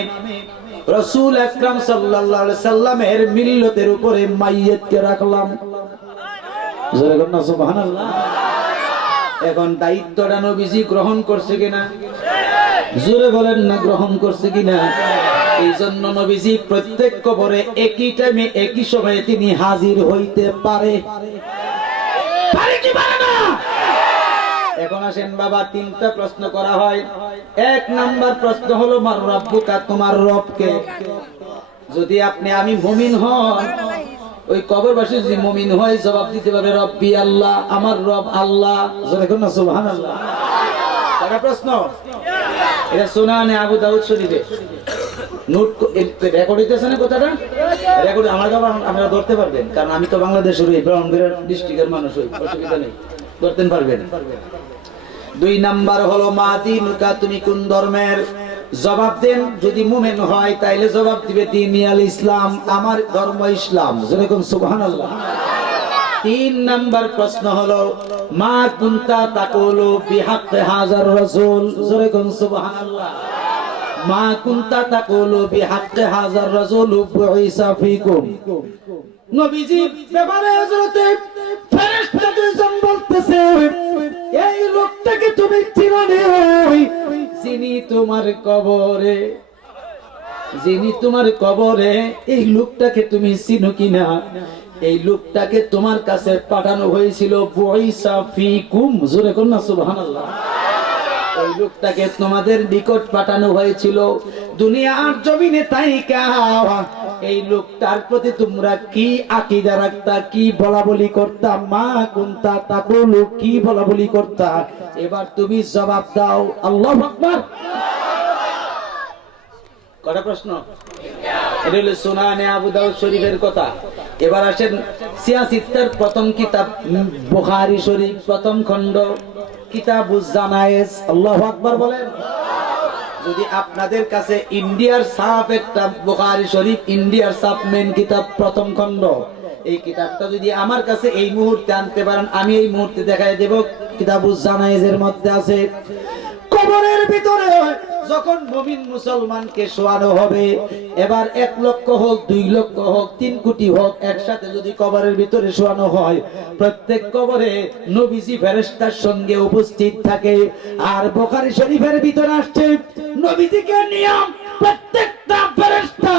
রাসূল আকরাম সাল্লাল্লাহু আলাইহি সাল্লামের মিল্লতের উপরে মাইয়িতকে রাখলাম। জোরে বলেন না সুবহানাল্লাহ। এখন দায়িত্বটা নবীজি গ্রহণ করছে কিনা? জোরে বলেন না, গ্রহণ করছে কিনা? এই জন্য নবীজি প্রত্যেক কবরে একই টাইমে একই সময়ে তিনি হাজির হইতে পারে, পারে কি পারে না? এখন আসেন বাবা, 3টা প্রশ্ন করা হয়। 1 নাম্বার প্রশ্ন হলো, মার রাব্বুকা, তোমার রব কে? যদি আমি মুমিন হন, ওই কবরবাসী যদি মুমিন হয়, জবাব দিতে পারবে রব্বি আল্লাহ, আমার রব আল্লাহ। জোরে বলেন না সুবহানাল্লাহ। এটা প্রশ্ন, এটা সুনানে আবু দাউদ শরীফে নোট রেকর্ড হইতেছে না কথাটা? রেকর্ড আপনারা ধরতে পারবেন, কারণ আমি তো বাংলাদেশের ওই ব্রাহ্মণবাড়িয়া ডিস্ট্রিক্টের মানুষ, হই অসুবিধা নেই, ধরতে পারবেন। 2 নাম্বার হলো, মা দিনুকা, তুমি কোন ধর্মের? জবাব দেন, যদি মুমিন হয় তাইলে জবাব দিবে দীনি আল ইসলাম, আমার ধর্ম ইসলাম। জোরে কোন সুবহানাল্লাহ। 3 নাম্বার প্রশ্ন হলো, মা কুনতা তাকুলু বিহাক্কি হাযার রাসূল। জোরে কোন সুবহানাল্লাহ। মা কুনতা তাকুলু বিহাক্কি হাযার রাসূল বুইসা ফিকুম। নবীজি ব্যাপারে হযরতে ফেরেশতা 2 জন বলতেছে, এই লোকটাকে তুমি চিনো না, যিনি তোমার কবরে, যিনি তোমার কবরে, এই লোকটাকে তুমি চিনো কিনা? এই লোকটাকে তোমার কাছে পাঠানো হয়েছিল বুইসা ফিকুম। জোরে কোন না সুবহানাল্লাহ। এই লোকটাকে তোমাদের নিকট পাঠানো হয়েছিল দুনিয়ার জমিনে, তাই এই লোকটার প্রতি তোমরা কি আকীদা রাখতা, কি বলা বলি করতা? মা কুনতা তাকুলু, কি বলা বলি করতা? এবার তুমি জবাব দাও। আল্লাহু আকবার। কটা প্রশ্ন? এটা হলো সুনানে আবু দাউদ শরীফের কথা। এবার আসেন সিয়াসিত্তার প্রথম কিতাব বুখারী শরীফ, প্রথম খণ্ড, কিতাবুজ জানায়েজ। আল্লাহু আকবার বলেন। যদি আপনাদের কাছে ইন্ডিয়ার ছাপ একটা বুখারী শরীফ, ইন্ডিয়ার ছাপ মেন কিতাব, প্রথম খণ্ড, এই কিতাবটা যদি আমার কাছে এই মুহূর্তে আনতে পারেন, আমি এই মুহূর্তে দেখাই দেব। কিতাবুজ জানায়েজের মধ্যে আছে, কবরের ভিতরে যখন মুমিন মুসলমানকে শোয়ানো হবে, এবার 1 লক্ষ হোক, 2 লক্ষ হোক, 3 কোটি হোক, একসাথে যদি কবরের ভিতরে শোয়ানো হয়, প্রত্যেক কবরে নবীজি ফেরেশতার সঙ্গে উপস্থিত থাকে। আর বুখারী শরীফের ভিতরে আসছে, নবীজিকে নিয়ম প্রত্যেকটা ফেরেশতা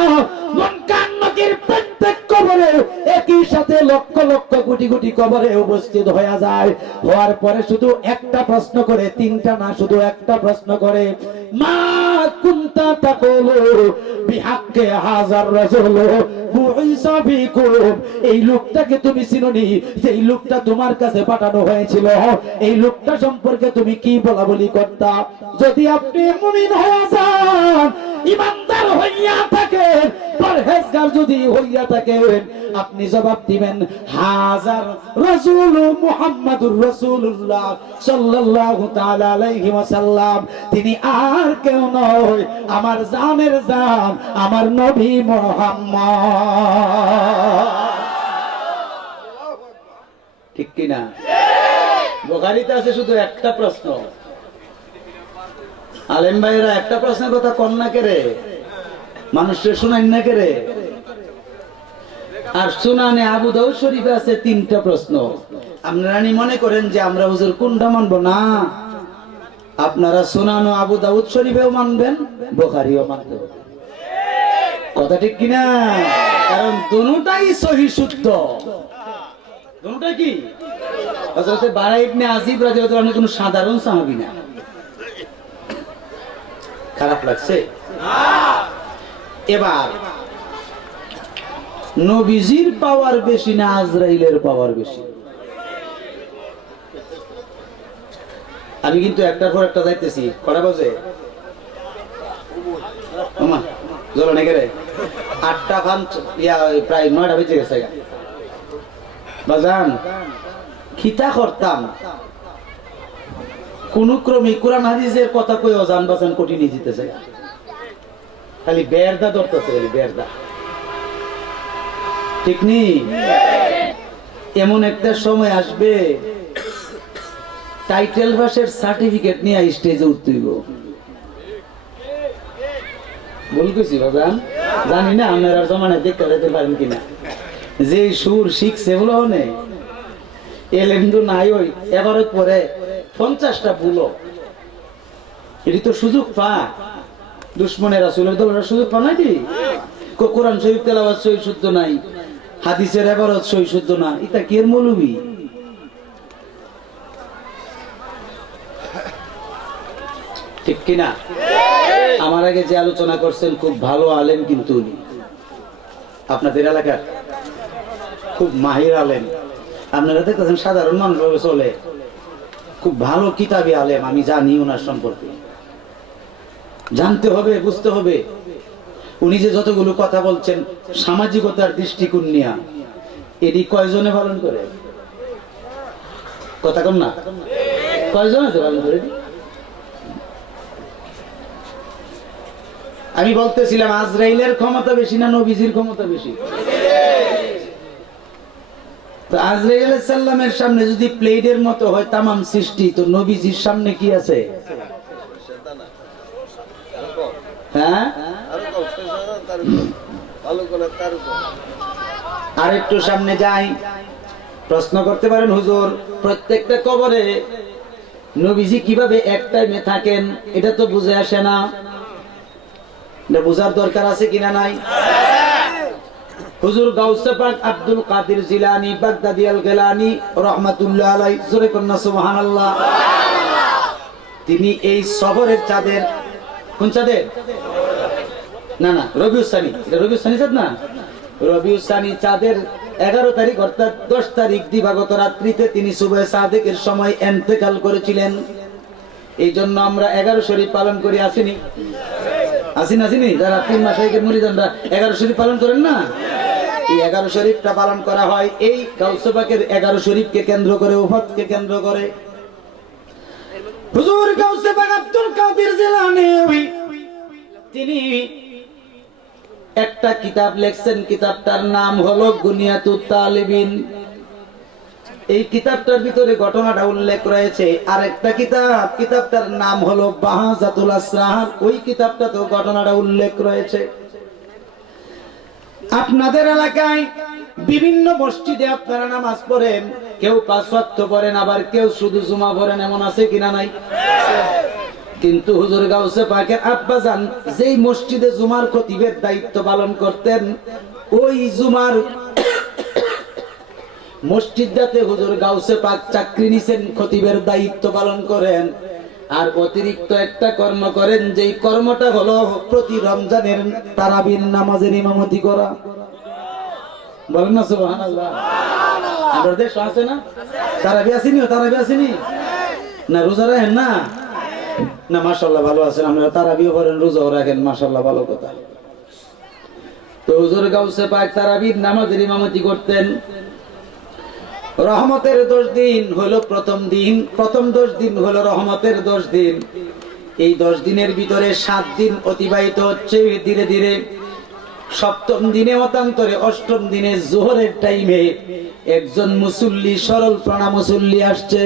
মুনকার নকির প্রত্যেক কবরে একই সাথে লক্ষ লক্ষ কোটি কোটি কবরে উপস্থিত হয়ে যায়। হওয়ার পরে শুধু একটা প্রশ্ন করে, 3টা না, শুধু একটা প্রশ্ন করে, মা কুনতা তাকুলু বিহাক্কি হাযার রাসূল বুইসা ফিকুম। এই লোকটাকে তুমি চিনোনি, সেই লোকটা তোমার কাছে পাঠানো হয়েছিল, এই লোকটা সম্পর্কে তুমি কি বলা বলি করতা? যদি আপনি মুমিন হয়ে যান, ইমানদার হইয়া থাকেন, পরহেজগার যদি হইয়া থাকেন, আপনি জবাব দিবেন হাজার রাসূল মুহাম্মাদুর রাসূলুল্লাহ সাল্লাল্লাহু তাআলা আলাইহি ওয়াসাল্লাম, তিনি আর কেউ নয়, আমার জানের জান, আমার নবী মুহাম্মদ। ঠিক কি না? বুখারীতে আছে শুধু একটা প্রশ্ন। আলেম ভাইরা একটা প্রশ্নের কথা কন না কেরে, মানুষের শুনাই না কেরে। আর সুনানে আবু দাউদ শরীফে আছে 3টা প্রশ্ন। আপনারা মনে করেন যে আমরা হুজুর কোনটা মানবো? না, আপনারা সুনানে আবু দাউদ শরীফেও মানবেন, বুখারীও মানতে হবে। কথা ঠিক কিনা? কারণ দুটোটাই সহিহ শুদ্ধ। দুটোটাই কি? হযরত বারা ইবনে আজিব রাদিয়াল্লাহু আনহু কোনো সাধারণ সাহাবী না। খারাপ লাগছে? এবার নবীজির পাওয়ার বেশি না আজরাইলের পাওয়ার বেশি? আমি কিন্তু একটার পর একটা যাইতেছি, কটা বাজে? ওমা জলো নাকি রে, 8টা প্রায় 9টা বেজে গেছে বাজান। খিতা করতাম কোন ক্রমে কোরআন হাদিসের কথা কই অজান বাজান কোটি নিয়ে যেতেছে, খালি বেরদা ধরতেছে, খালি বেরদা। ঠিক নি? এমন একটা সময় আসবে টাইটেল ভাষের সার্টিফিকেট নিয়ে স্টেজে উঠতে হইব। বলতেছি বাজান, জানি না আপনারা জমানায় দেখতে যেতে পারেন কিনা, যে সুর শিখছে বলো নে এলেন্দু নাই, ওই এবারে পরে 50টা ভুলো, এটি তো সুযোগ পা দুশ্মনের রাসূলের দলের সুযোগ পা নাই। কোরআন শরীফ তেলাওয়াত সহি শুদ্ধ নাই, হাদিসের ইবারত সহি শুদ্ধ না, এটা কি এর মৌলবি? ঠিক কিনা? আমার আগে যে আলোচনা করছেন খুব ভালো আলেম, কিন্তু উনি আপনাদের এলাকার খুব মাহির আলেম। আপনারা দেখতেছেন সাধারণ মানুষ ভাবে চলে, খুব ভালো কিতাবি আলেম। আমি জানি ওনার সম্পর্কে, জানতে হবে, বুঝতে হবে। উনি যে যতগুলো কথা বলছেন সামাজিকতার দৃষ্টিকোণ নিয়ে, এটি কয়জনে পালন করে? কথা কম না, কয়জন আছে পালন করে? আমি বলতেছিলাম আজরাইলের ক্ষমতা বেশি না নবীজির ক্ষমতা বেশি? তো আজরাইল আলাইহিস সালামের সামনে যদি প্লেটের মতো হয় তামাম সৃষ্টি, তো নবীজির সামনে কি আছে? হ্যাঁ, আর একটু সামনে যাই, প্রশ্ন করতে পারেন হুজুর প্রত্যেকটা কবরে নবীজি কিভাবে এক টাইমে থাকেন? এটা তো বুঝে আসে না, এটা বুঝার দরকার আছে কিনা নাই? হুজুর গাউসে পাক আব্দুল কাদের জিলানী বাগদাদি আল গিলানী রাহমাতুল্লাহ আলাইহি, জোরে কন্না সুবহানাল্লাহ। তিনি এই সফরের চাঁদের, কোন চাঁদের? না না, রবিউল সানি, এটা রবিউল সানি চাঁদ না, রবিউল সানি চাঁদের 11 তারিখ অর্থাৎ 10 তারিখ দিবাগত রাত্রিতে তিনি সুবহে সাদেকের সময় ইন্তেকাল করেছিলেন। এই জন্য আমরা 11 শরীফ পালন করি, আসেনি? আসেনি? যারা 3 মাসের মুরিদানরা 11 শরীফ পালন করেন না, এই 11 শরীফটা পালন করা হয় এই গাউসে পাকের 11 শরীফকে কেন্দ্র করে, ওফাতকে কেন্দ্র করে। হুজুর গাউসে পাক আব্দুল কাদের জিলানী তিনি একটা কিতাব লিখছেন, কিতাবটার নাম হলো গুনিয়াতুত তালিবিন। এই কিতাবটার ভিতরে ঘটনাটা উল্লেখ রয়েছে। আর একটা কিতাব, কিতাবটার নাম হলো বাহাজাতুল আসরার, ওই কিতাবটাতেও ঘটনাটা উল্লেখ রয়েছে। আপনাদের এলাকায় বিভিন্ন মসজিদে আপনারা নামাজ পড়েন, কেউ 5 ওয়াক্ত পড়েন, আবার কেউ শুধু জুমা পড়েন, এমন আছে কিনা নাই? কিন্তু হুজুর গাউসে পাকের আব্বাজান যেই মসজিদে জুমার খতিবের দায়িত্ব পালন করতেন, ওই জুমার মসজিদটাতে হুজুর গাউসে পাক চাকরি নিছেন, খতিবের দায়িত্ব পালন করেন। আর অতিরিক্ত একটা কর্ম করেন, যেই কর্মটা হলো প্রতি রমজানের তারাবির নামাজের ইমামতি করা। বলেন না সুবহানাল্লাহ। আমাদের দেশ আছে না তারাবি? আসেনি? তারাবি আসেনি না? রোজা রাখেন না? না, মাশাআল্লাহ ভালো আছেন, আমরা তারাবিও করেন, রোজাও রাখেন, মাশাআল্লাহ ভালো কথা। তো হুজুর গাউসে পাক তারাবির নামাজের ইমামতি করতেন। রহমতের 10 দিন হলো প্রথম দিন, প্রথম 10 দিন হলো রহমতের 10 দিন। এই 10 দিনের ভিতরে 7 দিন অতিবাহিত হচ্ছে ধীরে ধীরে। 7ম দিনে মতান্তরে 8ম দিনে জোহরের টাইমে একজন মুসল্লি, সরল প্রাণা মুসল্লি আসছে।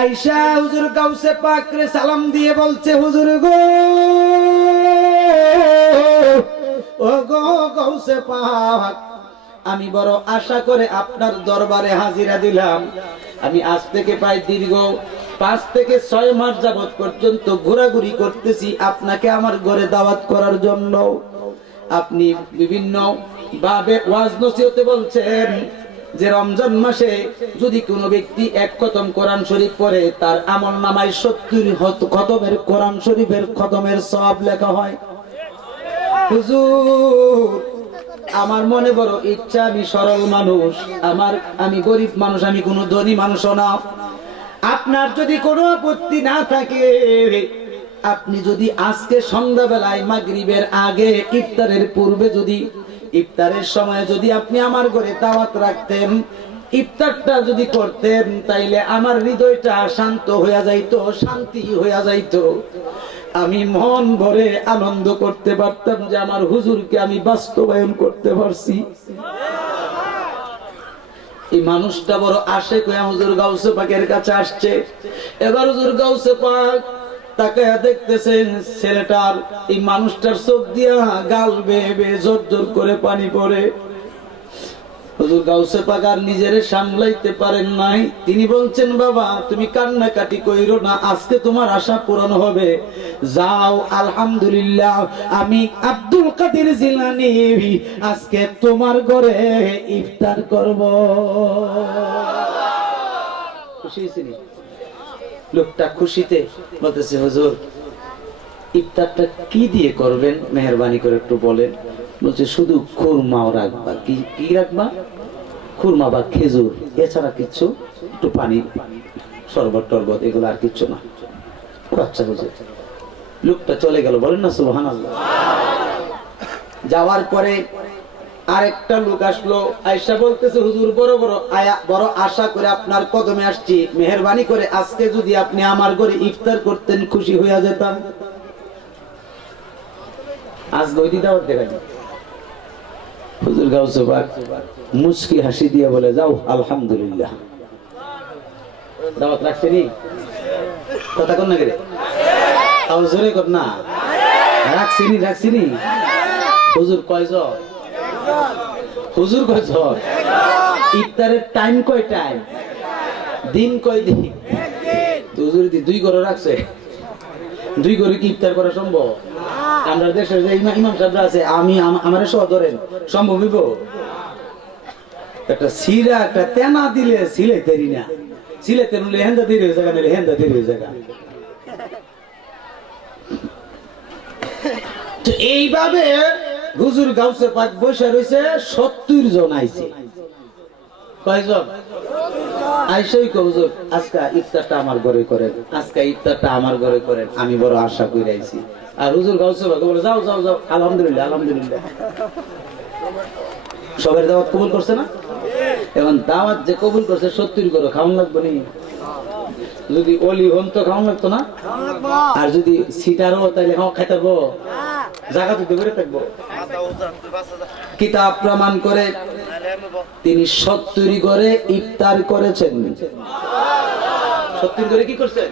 আয়েশা হুজুর গাউসে পাকরে সালাম দিয়ে বলছে, হুজুর গো, ও গো গাউসে পাক, আমি বড় আশা করে আপনার দরবারে হাজিরা দিলাম। আমি আজ থেকে প্রায় দীর্ঘ 5 থেকে 6 মাস যাবত পর্যন্ত ঘোরাঘুরি করতেছি আপনাকে আমার ঘরে দাওয়াত করার জন্য। আপনি বিভিন্ন ভাবে ওয়াজ নসিহতে বলছেন, যে রমজান মাসে যদি কোনো ব্যক্তি এক খতম কোরআন শরীফ পড়ে তার আমলনামায় 70 খতমের কোরআন শরীফের খতমের সওয়াব লেখা হয়। হুজুর, আমার মনে বড় ইচ্ছা, আমি সরল মানুষ, আমি গরিব মানুষ, আমি কোনো ধনী মানুষ না। আপনার যদি কোনো আপত্তি না থাকে, আপনি যদি আজকে সন্ধ্যাবেলায় মাগরিবের আগে ইফতারের পূর্বে যদি ইফতারের সময় যদি আপনি আমার ঘরে দাওয়াত রাখতেন, ইফতারটা যদি করতেন, তাইলে আমার হৃদয়টা শান্ত হইয়া যাইতো, শান্তি হইয়া যাইতো। আমি মন ভরে আনন্দ করতে পারতাম যে আমার হুজুরকে আমি বাস্তবায়ন করতে পারছি। এই মানুষটা বড় আশে কইয়া হুজুর গাউসে পাকের কাছে আসছে। এবার হুজুর গাউসে পাক তাকায়া দেখতেছেন ছেলেটার, এই মানুষটার চোখ দিয়া গাল বেয়ে বেয়ে জোর জোর করে পানি পড়ে। হুজুর গাউসে পাক আর নিজেরে সামলাইতে পারেন নাই। তিনি বলছেন, বাবা তুমি কান্নাকাটি কইরো না, আজকে তোমার আশা পূরণ হবে। যাও, আলহামদুলিল্লাহ, আমি আব্দুল কাদের জিলানী আজকে তোমার ঘরে ইফতার করব। খুশি হয়েছিস? লোকটা খুশিতে বলতেছে, হুজুর ইফতারটা কি দিয়ে করবেন মেহেরবানি করে একটু বলেন। বলছে, শুধু খুরমাও রাখবা। কি রাখবা? খুরমা বা খেজুর, এছাড়া কিচ্ছু, একটু পানি, শরবত টরবত, এগুলো আর কিচ্ছু না। আচ্ছা হুজুর। লোকটা চলে গেল, বলেন না সুবহানাল্লাহ। যাওয়ার পরে আরেকটা লোক আসলো, আয়েশা বলতেছে, হুজুর বড় আশা করে আপনার কদমে আসছি, মেহেরবানি করে আজকে যদি আপনি আমার ঘরে ইফতার করতেন খুশি হইয়া যেতাম। আজ গইদি দাওয়াত দেখাই। হুজুর গাউসে পাক মুস্কি হাসি দিয়ে বলে, যাও, আলহামদুলিল্লাহ। দাওয়াত রাখছেনি? কথা কর না, তাও জোরে কর না। রাখছিনি। হুজুর কয়জন? হুজুর কয়জন? ইফতারের টাইম কয় টাইম? দিন কয় দিন? হুজুর 2 ঘরে রাখছে। 2 ঘরে কি ইফতার করা সম্ভব? আমরা দেশের যে ইমাম সাহেবরা আছে, আমার সহ ধরেন, সম্ভব হইব? একটা সিরা একটা তেনা দিলে সিলাইতেরি না, সিলাইতে নিলে হেন্দা দেরি হয়ে জায়গা, নিলে হেন্দা দেরি হয়ে জায়গা। তো এইভাবে হুজুর গাউসে পাক বসে রয়েছে। 70 জন আইছে। কয়জন আইসই? হুজুর আজকে ইফতারটা আমার ঘরে করেন, আজকে ইফতারটা আমার ঘরে করেন, আমি বড় আশা করে আইছি। আর হুজুর গাউসে পাক বলে, যাও যাও যাও, আলহামদুলিল্লাহ আলহামদুলিল্লাহ। সবার দাওয়াত কবুল করছে না? এখন দাওয়াত যে কবুল করছে 70 করে খাওয়ান লাগবে নি? যদি অলি হন তো খাওয়ান লাগতো না? আর যদি সিটারও তাইলে খাইতে পারবো, জায়গা দিতে করে থাকবো। কিতাব প্রমাণ করে তিনি 70 করে ইফতার করেছেন। 70 করে কি করছেন?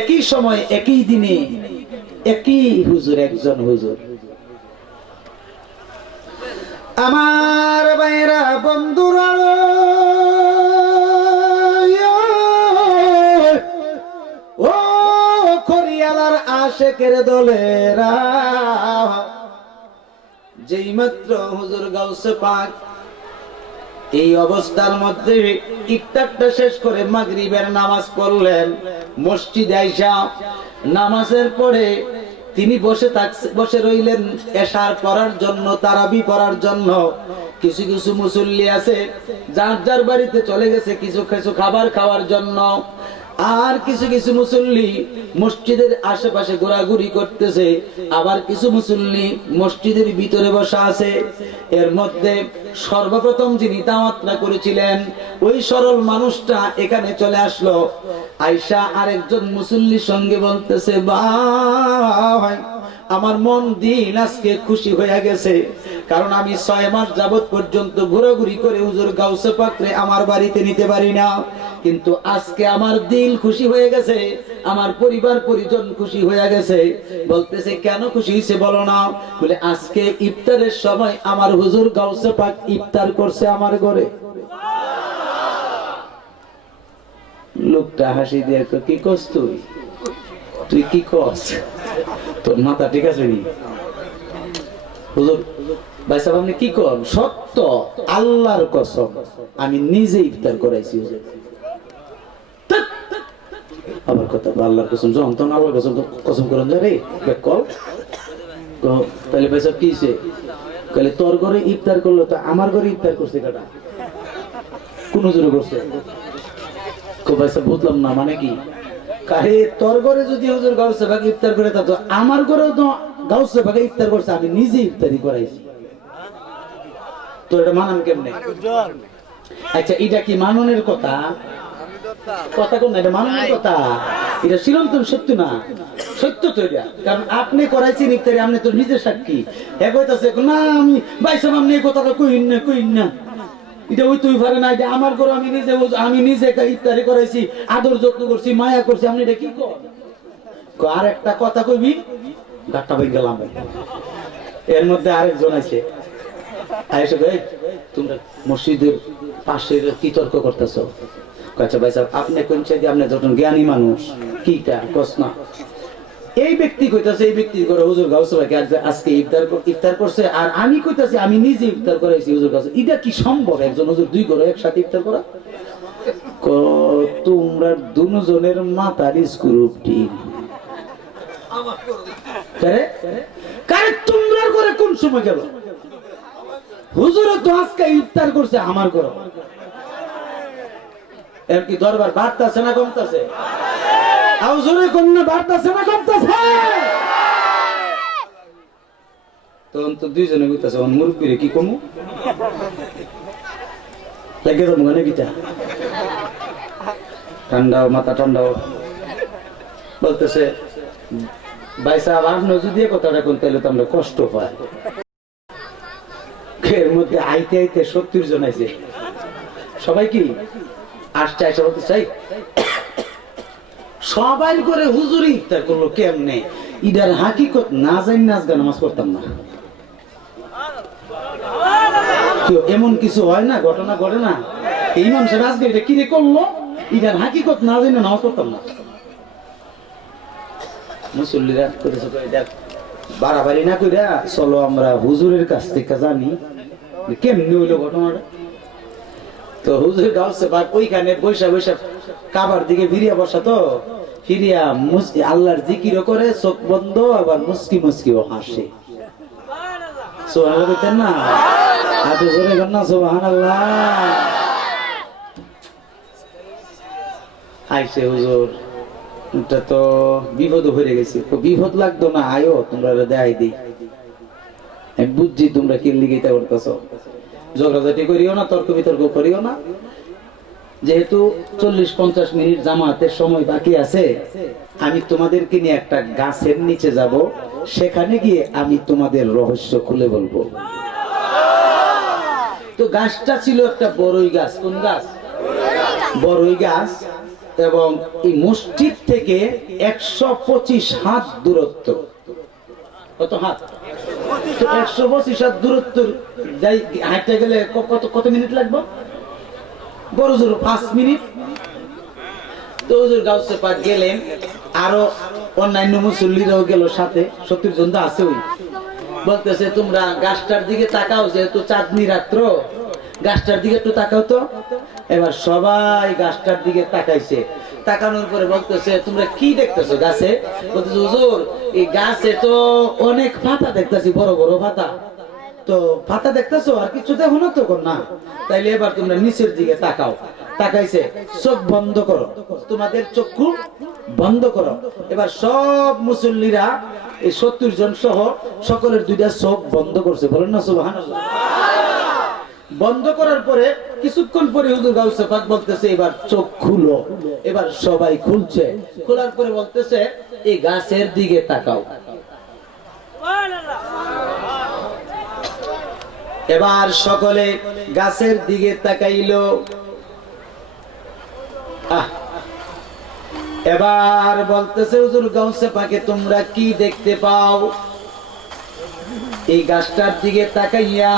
একই সময় একই দিনে একই হুজুর, একজন হুজুর। আমার ভাইরা বন্ধুরা, ও খরিয়ালার আশেকের দলেরা, যেই মাত্র হুজুর গাউসে পাক এই অবস্থার মধ্যে ইফতারটা শেষ করে মাগরিবের নামাজ পড়লেন, মসজিদে আইসা নামাজের পরে তিনি বসে রইলেন এশার পড়ার জন্য, তারাবি পড়ার জন্য। কিছু কিছু মুসল্লি আছে যার যার বাড়িতে চলে গেছে কিছু কিছু খাবার খাওয়ার জন্য, আর কিছু কিছু মুসল্লি মসজিদের আশেপাশে ঘোরাঘুরি করতেছে, আবার কিছু মুসল্লি মসজিদের ভিতরে বসা আছে। এর মধ্যে সর্বপ্রথম যিনি দাওয়াতটা করেছিলেন ওই সরল মানুষটা এখানে চলে আসলো। আয়েশা আরেকজন মুসল্লির সঙ্গে বলতেছে, ভাই আমার মন দিন আজকে খুশি হয়ে গেছে, কারণ আমি 6 মাস যাবত পর্যন্ত ঘোরাঘুরি করে হুজুর গাউসে পাকরে আমার বাড়িতে নিতে পারি না, কিন্তু আজকে আমার দিল খুশি হয়ে গেছে, আমার পরিবার পরিজন খুশি হয়ে গেছে। বলতেছে, কেন খুশি হয়েছে বলো না? বলে, আজকে ইফতারের সময় আমার হুজুর গাউসে পাক ইফতার করছে আমার ঘরে। লোকটা হাসি দিয়ে, কি কস তুই কি কস? তোর মাথা ঠিক আছে নি? হুজুর ভাই সাহেব আপনি কি করেন? সত্য আল্লাহর কসম আমি নিজে ইফতার করাইছি হুজুর। ধ্যাৎ, আবার কথা আল্লাহর কসম, যখন তখন আল্লাহর কসম কসম করেন যে রে কল তো তাহলে ভাই সাহেব কি হয়েছে? তাহলে তোর ঘরে ইফতার করলো তো আমার ঘরে ইফতার করছে কাটা কোন হুজুরে করছে? ভাই সাহেব বুঝলাম না, মানে কি? কারে তোর ঘরে যদি হুজুর গাউসে ভাগে ইফতার করে তা তো আমার ঘরেও তো গাউসে ভাগে ইফতার করছে, আমি নিজে ইফতারি করাইছি। তো এটা মানান কেমনে? আচ্ছা এটা কি মাননের কথা? কথা কোন না, এটা মাননের কথা। এটা চিরন্তন সত্য না, সত্য তো এটা। কারণ আপনি করাইছেন ইফতারি, আপনি তো নিজে সাক্ষী। এক হইতাছে না আমি ভাই সাহেব আপনি এই কথাটা কইন না এটা ওই তুই পারে না, এটা আমার ঘর, আমি নিজে ইফতারি করাইছি, আদর যত্ন করছি, মায়া করছি, আপনি এটা কি কর? আর একটা কথা কইবি গাট্টা বই গেলাম। এর মধ্যে আরেকজন আছে আয়েশা ভাই তোমরা মসজিদের পাশে কি তর্ক করতেছো? আচ্ছা ভাই সাহেব আপনি কোন চাইতে, আপনি যখন জ্ঞানী মানুষ কিটা কস না। এই ব্যক্তি কইতাছে এই ব্যক্তি করে হুজুর গাউস ভাই আজকে ইফতার করছে, আর আমি কইতাছি আমি নিজে ইফতার করাইছি হুজুর গাউস। এটা কি সম্ভব একজন হুজুর দুই করে একসাথে ইফতার করা? তোমরা দুজনের মাথার স্ক্রুপ ঠিক কারে কারে তোমরা করে কোন সময় গেল? হুজুর তো আজকে ইফতার করছে আমার ঘরে। এর কি দরবার বাড়তাছে না কমতাছে? হুজুরে কোন না বাড়তাছে না কমতাছে? তখন তো দুইজনে কইতাছে অন মুরব্বিরে কি কমু লাগে তো মনে কিটা ঠান্ডাও মাথা ঠান্ডাও বলতেছে ভাই সাহেব আপনি যদি কথাটা কোন তাহলে তো আমরা কষ্ট পাই। এর মধ্যে আইতে আইতে 70 জন আছে, সবাই কি আসছে আসা বলতে চাই সবাই করে হুজুরি ইফতার করলো কেমনে? ইদার হাকিকত না জানি নাচ গান নামাজ পড়তাম না। এমন কিছু হয় না, ঘটনা ঘটে না? এই মানুষের আজকে এটা কিরে করলো, ইদার হাকিকত না জানি নামাজ পড়তাম না। মুসল্লিরা করেছে বাড়াবাড়ি না কইরা চলো আমরা হুজুরের কাছ থেকে জানি কেমনি হইলো ঘটনাটা। তো হুজুর গাউসে পাক ওইখানে বৈশা বৈশা কাবার দিকে ফিরিয়া বসা, তো ফিরিয়া আল্লাহর জিকিরও করে, চোখ বন্ধ, আবার মুস্কি মুস্কিও হাসে। সুবহানাল্লাহ বলতেন না? হাতে জোরে কর না সুবহানাল্লাহ। আইসে হুজুর এটা তো বিপদ হয়ে গেছে, তো বিপদ লাগতো না, আয়ো তোমরা দেখাই দিই। আমি বুঝছি তোমরা কি লিগিতে করতেছো, ঝগড়াঝাটি করিও না, তর্ক বিতর্ক করিও না। যেহেতু 40-50 মিনিট জামাতের সময় বাকি আছে, আমি তোমাদেরকে নিয়ে একটা গাছের নিচে যাব, সেখানে গিয়ে আমি তোমাদের রহস্য খুলে বলবো। তো গাছটা ছিল একটা বড়ই গাছ। কোন গাছ? বড়ই গাছ। এবং এই মসজিদ থেকে 125 হাত দূরত্ব। কত হাত? 125 হাত দূরত্ব হাঁটতে গেলে কত মিনিট লাগবে? বড় জোর 5 মিনিট। তো হুজুর গাউসে পাক গেলেন, আরো অন্যান্য মুসল্লিরাও গেল সাথে, 70 জন তো আছে। ওই বলতেছে তোমরা গাছটার দিকে তাকাও, যেহেতু চাঁদনি রাত্র, গাছটার দিকে একটু তাকাও তো। এবার সবাই গাছটার দিকে তাকাইছে, তাকানোর পরে বলতেছে তোমরা কি দেখতেছো গাছে? বলতেছে হুজুর এই গাছে তো অনেক পাতা দেখতেছি, বড় বড় পাতা। তো পাতা দেখতেছো আর কিছু দেখো না? তো না, তাইলে এবার তোমরা নিচের দিকে তাকাও। তাকাইছে, চোখ বন্ধ করো, তোমাদের চক্ষু বন্ধ করো। এবার সব মুসল্লিরা এই 70 জন সহ সকলের দুইটা চোখ বন্ধ করছে, বলেন না সুবহানাল্লাহ। বন্ধ করার পরে কিছুক্ষণ পরে হুজুর গাউসে পাক বলতেছে এবার চোখ খুলো। এবার সবাই খুলছে, খোলার পরে বলতেছে এই গাছের দিকে তাকাও। এবার সকলে গাছের দিকে তাকাইল। এবার বলতেছে হুজুর গাউসে পাকে তোমরা কি দেখতে পাও? এই গাছটার দিকে তাকাইয়া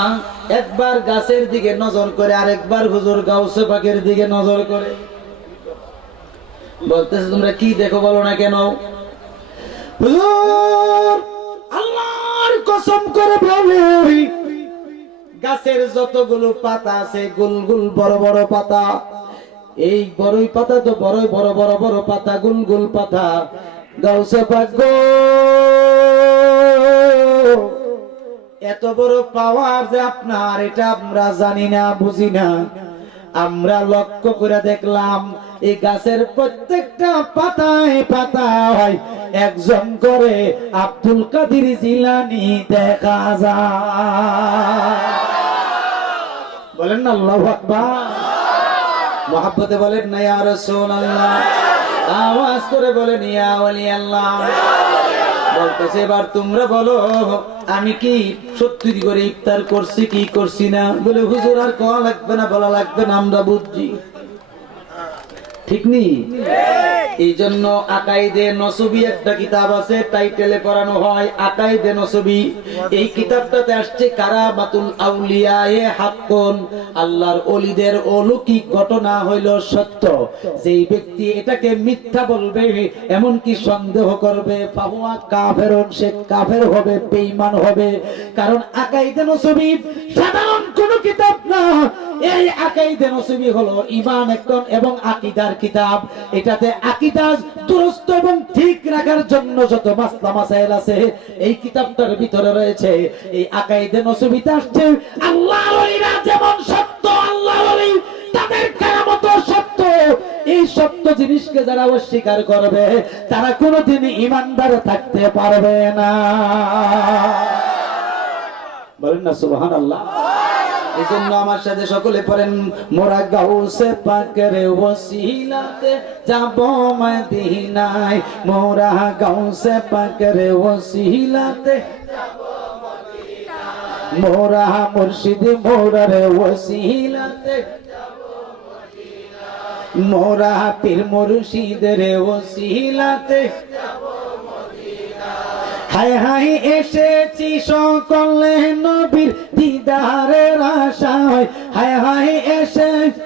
একবার গাছের দিকে নজর করে, আরেকবার হুজুর গাউসে পাকের দিকে নজর করে। বলতেছে তোমরা কি দেখো বলো না কেন? হুজুর আল্লাহর কসম করে বলি, গাছের যতগুলো পাতা আছে গোল গোল বড় বড় পাতা, এই বড়ই পাতা তো বড়ই বড় বড় বড় পাতা, গোল গোল পাতা। গাউসে পাক গো, এত বড় পাওয়ার যে আপনার, এটা আমরা জানি না, বুঝি না। আমরা লক্ষ্য করে দেখলাম এই গাছের প্রত্যেকটা পাতায় পাতায় একজন করে আব্দুল কাদের জিলানী দেখা যায়। বলেন না আল্লাহু আকবার, মুহাব্বতে বলেন না ইয়া রাসূলুল্লাহ, আওয়াজ করে বলেন ইয়া ওলি আল্লাহ। বলতেছে এবার তোমরা বলো আমি কি সত্যি করে ইফতার করছি কি করছি না? বলে হুজুর আর কোয়া লাগবে না, বলা লাগবে না, আমরা বুঝছি। ঠিক নি? এই জন্য আকাইদে নসবি একটা কিতাব আছে, টাইটেলে পড়ানো হয় আকাইদে নসবি। এই কিতাবটাতে আসছে কারামাতুল আউলিয়ায়ে হাক্কুন, আল্লাহর ওলিদের অলৌকিক ঘটনা হইল সত্য। যেই ব্যক্তি এটাকে মিথ্যা বলবে, এমন কি সন্দেহ করবে, ফাহুয়া কাফেরুন, সে কাফের হবে, বেঈমান হবে। কারণ আকাইদে নসবি সাধারণ কোন কিতাব না, এই আকাইদে নসবি হলো ঈমান এবং আকীদার কিতাব। এটাতে আকীদা দুরুস্ত এবং ঠিক রাখার জন্য যত মাসলা মাসাইল আছে এই কিতাবটার ভিতরে রয়েছে। এই আকাইদে নসবিতে আসছে আল্লাহর ওলিরা যেমন সত্য, আল্লাহর ওলি তাদের কেরামত সত্য। এই সত্য জিনিসকে যারা অস্বীকার করবে তারা কোনোদিন ঈমানদার থাকতে পারবে না। বলেন না সুবহানাল্লাহ। এই জন্য আমার সাথে সকলে পড়েন, মোরা গাউসে পাকের ওসিলাতে যাব মদিনায়, মোরা গাউসে পাকের ওসিলাতে যাব মদিনায়, মোরা মুর্শিদ মোরার ওসিলাতে যাব মদিনায়, মোরা পীর মুর্শিদের ওসিলাতে যাব মদিনায়। হায় হায় এসেছি সকলে নবীর দিদারের আশায়, হায় হায় এসেছি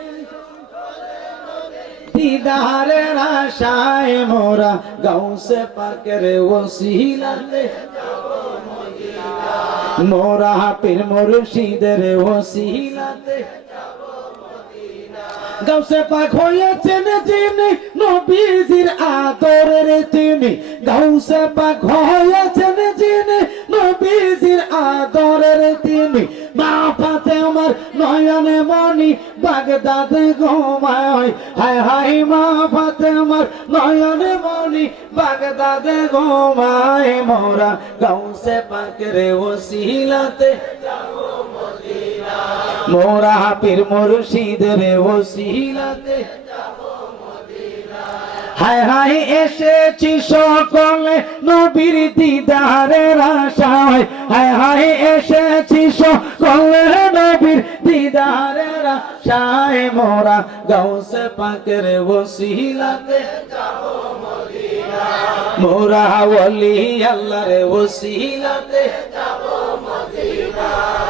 দিদারের আশায়, মোরা গাউসে পাকের ওসিলাতে যাব মদিনায়, মোরা পীর মুর্শিদের ওসিলাতে যাব মদিনায়। গাউসে পাক হয়েছেন যিনি নবীজির আদরের তিনি, গাউসে পাক হয়েছেন যিনি নবীজির আদরের তিনি। মা ফাতেমার নয়নে মনি বাগদাদে ঘুমায়, হায় হায় মা ফাতেমার নয়নে মনি বাগদাদে ঘুমায়, মোরা গাউসে পাকের ওসিলাতে যাব মদিনায়, মোরা পীর মুর্শিদের ওসিলাতে যাব মদিনায়। হায় হায় এসেছি সকলে নবীর দিদারের আশায়, হায় হায় এসেছি সকলে নবীর দিদারের আশায়, মোরা গাউসে পাকের ওসিলাতে যাব মদিনায়, মোরা ওলি আল্লাহর ওসিলাতে যাব মদিনায়।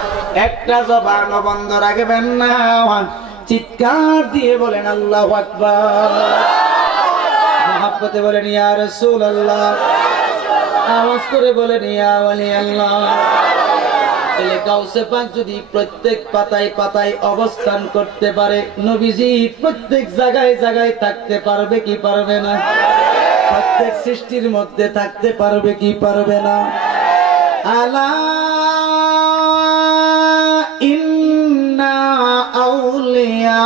একটা জবান বন্ধ রাখবেন না, চিৎকার দিয়ে বলেন আল্লাহু আকবার, মুহাব্বতে বলেন ইয়া রাসূলুল্লাহ, আওয়াজ করে বলেন ইয়া ওলি আল্লাহ। তাহলে গাউসে পাক যদি প্রত্যেক পাতায় পাতায় অবস্থান করতে পারে, নবীজি প্রত্যেক জায়গায় জায়গায় থাকতে পারবে কি পারবে না? প্রত্যেক সৃষ্টির মধ্যে থাকতে পারবে কি পারবে না? আলা ইন্না আউলিয়া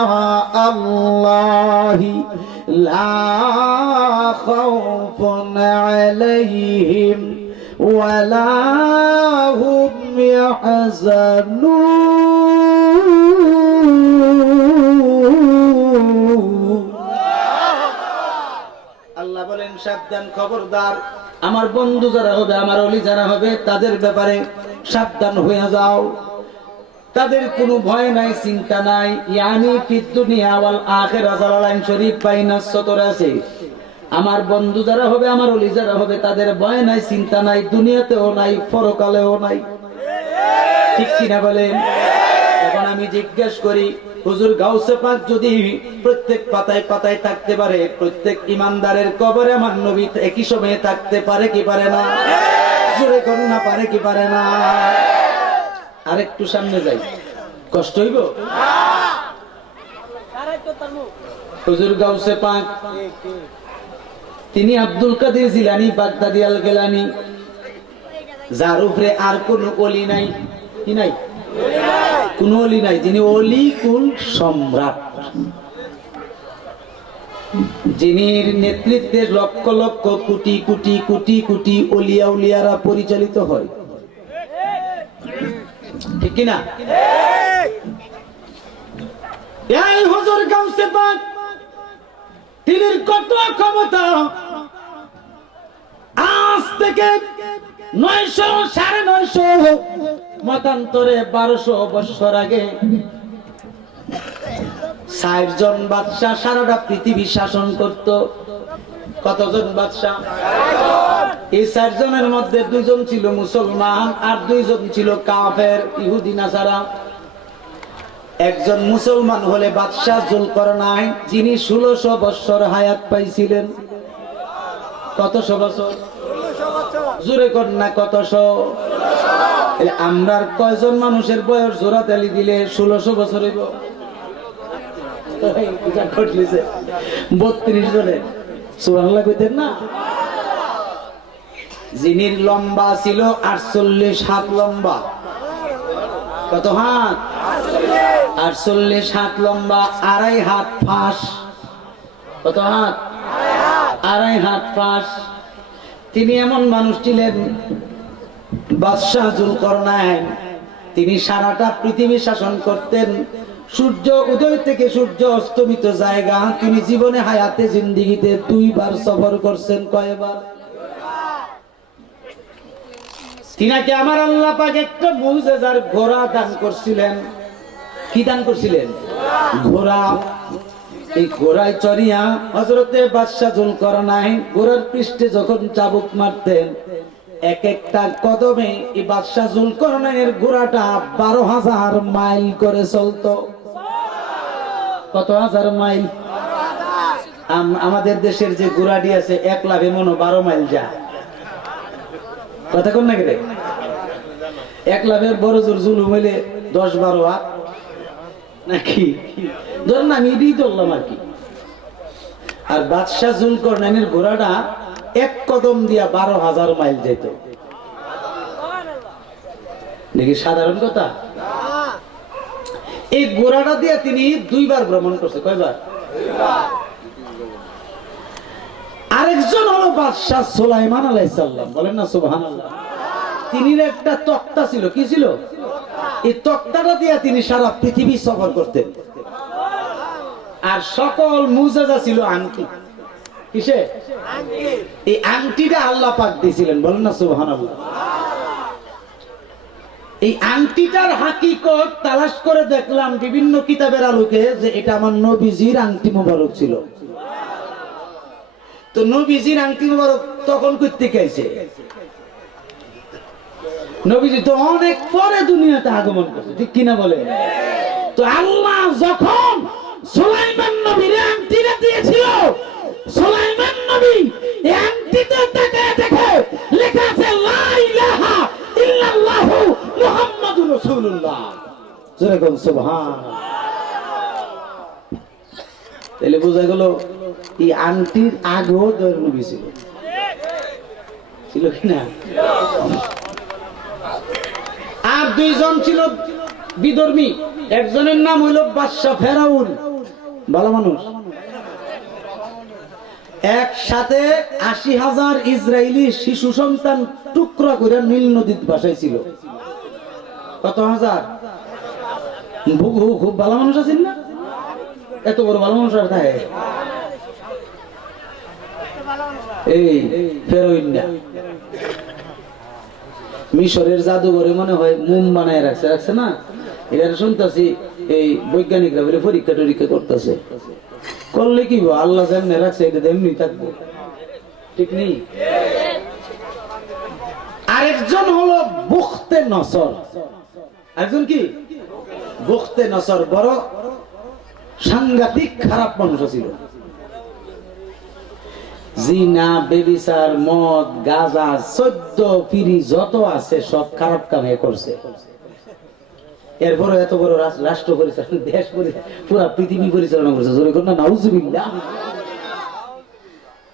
আল্লাহি লা খাউফুন আলাইহিম ওয়ালা হুম ইয়াহজানুন। আল্লাহ বলেন সাবধান, খবরদার, আমার বন্ধু যারা হবে, আমার ওলি যারা হবে, তাদের ব্যাপারে সাবধান হয়ে যাও। তাদের কোনো ভয় নাই, চিন্তা নাই। ইয়ানি ফিদ দুনিয়া ওয়াল আখিরা, জালালাইন শরীফ বাইনা সতর আছে। আমার বন্ধু যারা হবে, আমার ওলি যারা হবে, তাদের ভয় নাই, চিন্তা নাই, দুনিয়াতেও নাই, পরকালেও নাই। ঠিক কিনা বলেন? এখন আমি জিজ্ঞেস করি, হুজুর গাউসে পাক যদি প্রত্যেক পাতায় পাতায় থাকতে পারে, প্রত্যেক ইমানদারের কবরে আমার নবী একই সময়ে থাকতে পারে কি পারে না? জোরে করুন না, পারে কি পারে না? আরেকটু সামনে যাই, কষ্ট হইব? হুজুর গাউসে পাক তিনি আব্দুল কাদের জিলানী বাগদাদি আল গিলানী, যার উপরে আর কোন ওলি নাই। কি নাই? কোন ওলি নাই, যিনি ওলি কুল সম্রাট, যিনি নেতৃত্বে লক্ষ লক্ষ কোটি কোটি কোটি কোটি ওলিয়া উলিয়ারা পরিচালিত হয়। ঠিক কিনা? এই হুজুর গাউসে পাক তিনি কত ক্ষমতা, আজ থেকে 900-950 মতান্তরে 1200 বছর আগে 4 জন বাদশাহ সারাটা পৃথিবী শাসন করত। কতজন বাদশাহ? এই 4 জনের মধ্যে 2 জন ছিল মুসলমান আর 2 জন ছিল কাফের, ইহুদি নাসারা। একজন মুসলমান হলে বাদশাহ জুলকারনাইন, যিনি 1600 বছর হায়াত পাইছিলেন। কতশো বছর? জোরে কর না, কতশো? আমরা কয়জন মানুষের বয়স জোড়া তালি দিলে 1600 বছর হইব? 32 জনের। সুবহানাল্লাহ কইতেন না? যিনি লম্বা ছিল 48 হাত লম্বা। কত হাত? 48 হাত লম্বা, 2.5 হাত ফাঁস। কত হাত? 2.5 হাত ফাঁস। তিনি এমন মানুষ ছিলেন বাদশাহ জুলকারনাইন, তিনি সারাটা পৃথিবী শাসন করতেন। সূর্য উদয় থেকে সূর্য অস্তমিত জায়গা তিনি জীবনে হায়াতে জিন্দেগিতে 2 বার সফর করছেন। কয়বার? তিনাকে আমার আল্লাহ পাক একটা মুজিজার ঘোড়া দান করছিলেন। কি দান করছিলেন? ঘোড়া। এই ঘোড়ায় চড়িয়া হযরতে বাদশাহ জুলকারনাইন ঘোড়ার পৃষ্ঠে যখন চাবুক মারতেন, এক একটা কদমে এই বাদশাহ জুলকারনাইনের ঘোড়াটা 12,000 মাইল করে চলতো। কত হাজার মাইল? আমাদের দেশের যে ঘোড়াটি আছে 1 লাভে মনে 12 মাইল যায়। কথা কোন নাকি রে? 1 লাভের বড় জোর জুলুম হইলে 10-12 হাত নাকি? ধর না, আমি এটাই ধরলাম আর কি। আর বাদশাহ জুলকারনাইনের ঘোড়াটা 1 কদম দিয়া 12,000 মাইল যেত। নাকি সাধারণ কথা? এই ঘোড়াটা দিয়ে তিনি 2 বার ভ্রমণ করছে। কয়বার? 2 বার। আরেকজন হলো বাদশাহ সুলাইমান আলাইহিস সালাম। বলেন না সুবহানাল্লাহ। তিনির একটা তক্তা ছিল। কি ছিল? এই তক্তাটা দিয়ে তিনি সারা পৃথিবী সফর করতেন। আর সকল মুজিজা ছিল আংটি। কিসে? আংটি। এই আংটিটা আল্লাহ পাক দিয়েছিলেন। বলেন না সুবহানাল্লাহ। এই আংটিটার হাকিকত তালাশ করে দেখলাম বিভিন্ন কিতাবের আলোকে যে এটা আমার নবীজির আংটি মোবারক ছিল। তো নবীজির আংটি মোবারক তখন কই থেকে আইছে? নবীজি তো অনেক পরে দুনিয়াতে আগমন করছে। ঠিক কিনা বলে? তো আল্লাহ যখন সুলাইমান নবীর আংটিটা দিয়েছিল, সুলাইমান নবী এই আংটিতে তাকায় দেখে লেখা আছে লা ইলাহা ইল্লাল্লাহু মুহাম্মাদুর রাসূলুল্লাহ। জোরে বল সুবহানাল্লাহ। তাহলে বোঝা গেল এই আংটির আগেও দয়ার নবী ছিল। ছিল কিনা? আর 2 জন ছিল বিধর্মী। একজনের নাম হইল বাদশাহ ফেরাউন। ভালো মানুষ। একসাথে 80,000 ইসরায়েলি শিশু সন্তান টুকরা করে নীল নদীতে ভাসাইছিল। কত হাজার? খুব ভালো মানুষ আছেন না? এত বড় ভালো মানুষ আর থাকে? এই ফেরাউন না, মিশরের জাদুঘরে মনে হয় মোম বানায় রাখছে না? এটা শুনতেছি এই বৈজ্ঞানিকরা বলে পরীক্ষা টরীক্ষা করতেছে। করলে কি আল্লাহ যেমনি রাখছে এটা তেমনি থাকবো। ঠিক নেই? আরেকজন হলো বুখতে নসর। আরেকজন কি? বুখতে নসর। বড় সাংঘাতিক খারাপ মানুষ ছিল। জিনা, বেবিচার, মদ, গাঁজা, 14 পিরি যত আছে সব খারাপ কামে করছে। এরপরে এত বড় রাষ্ট্র পরিচালনা, দেশ পুরা পৃথিবী পরিচালনা করছে। জোরে করুন না নাউজুবিল্লাহ।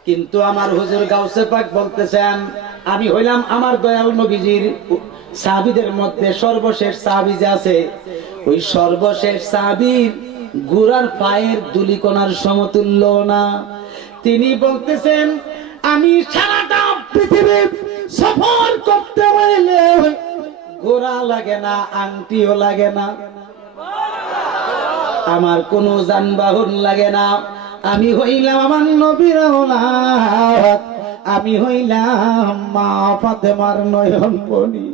কিন্তু আমার হুজুর গাউসে পাক বলতেছেন, আমি হইলাম আমার দয়াল নবীজির সাহাবীদের মধ্যে সর্বশেষ সাহাবী যে আছে, ওই সর্বশেষ সাহাবীর গুরার পায়ের দুলিকণার সমতুল্য না। তিনি বলতেছেন, আমি সারাটা পৃথিবী সফর করতে হইলে গোড়া লাগে না, আংটিও লাগে না, আমার কোনো যানবাহন লাগে না। আমি হইলাম আমার নবীর ওলাদ, আমি হইলাম মা ফাতেমার নয়নমণি,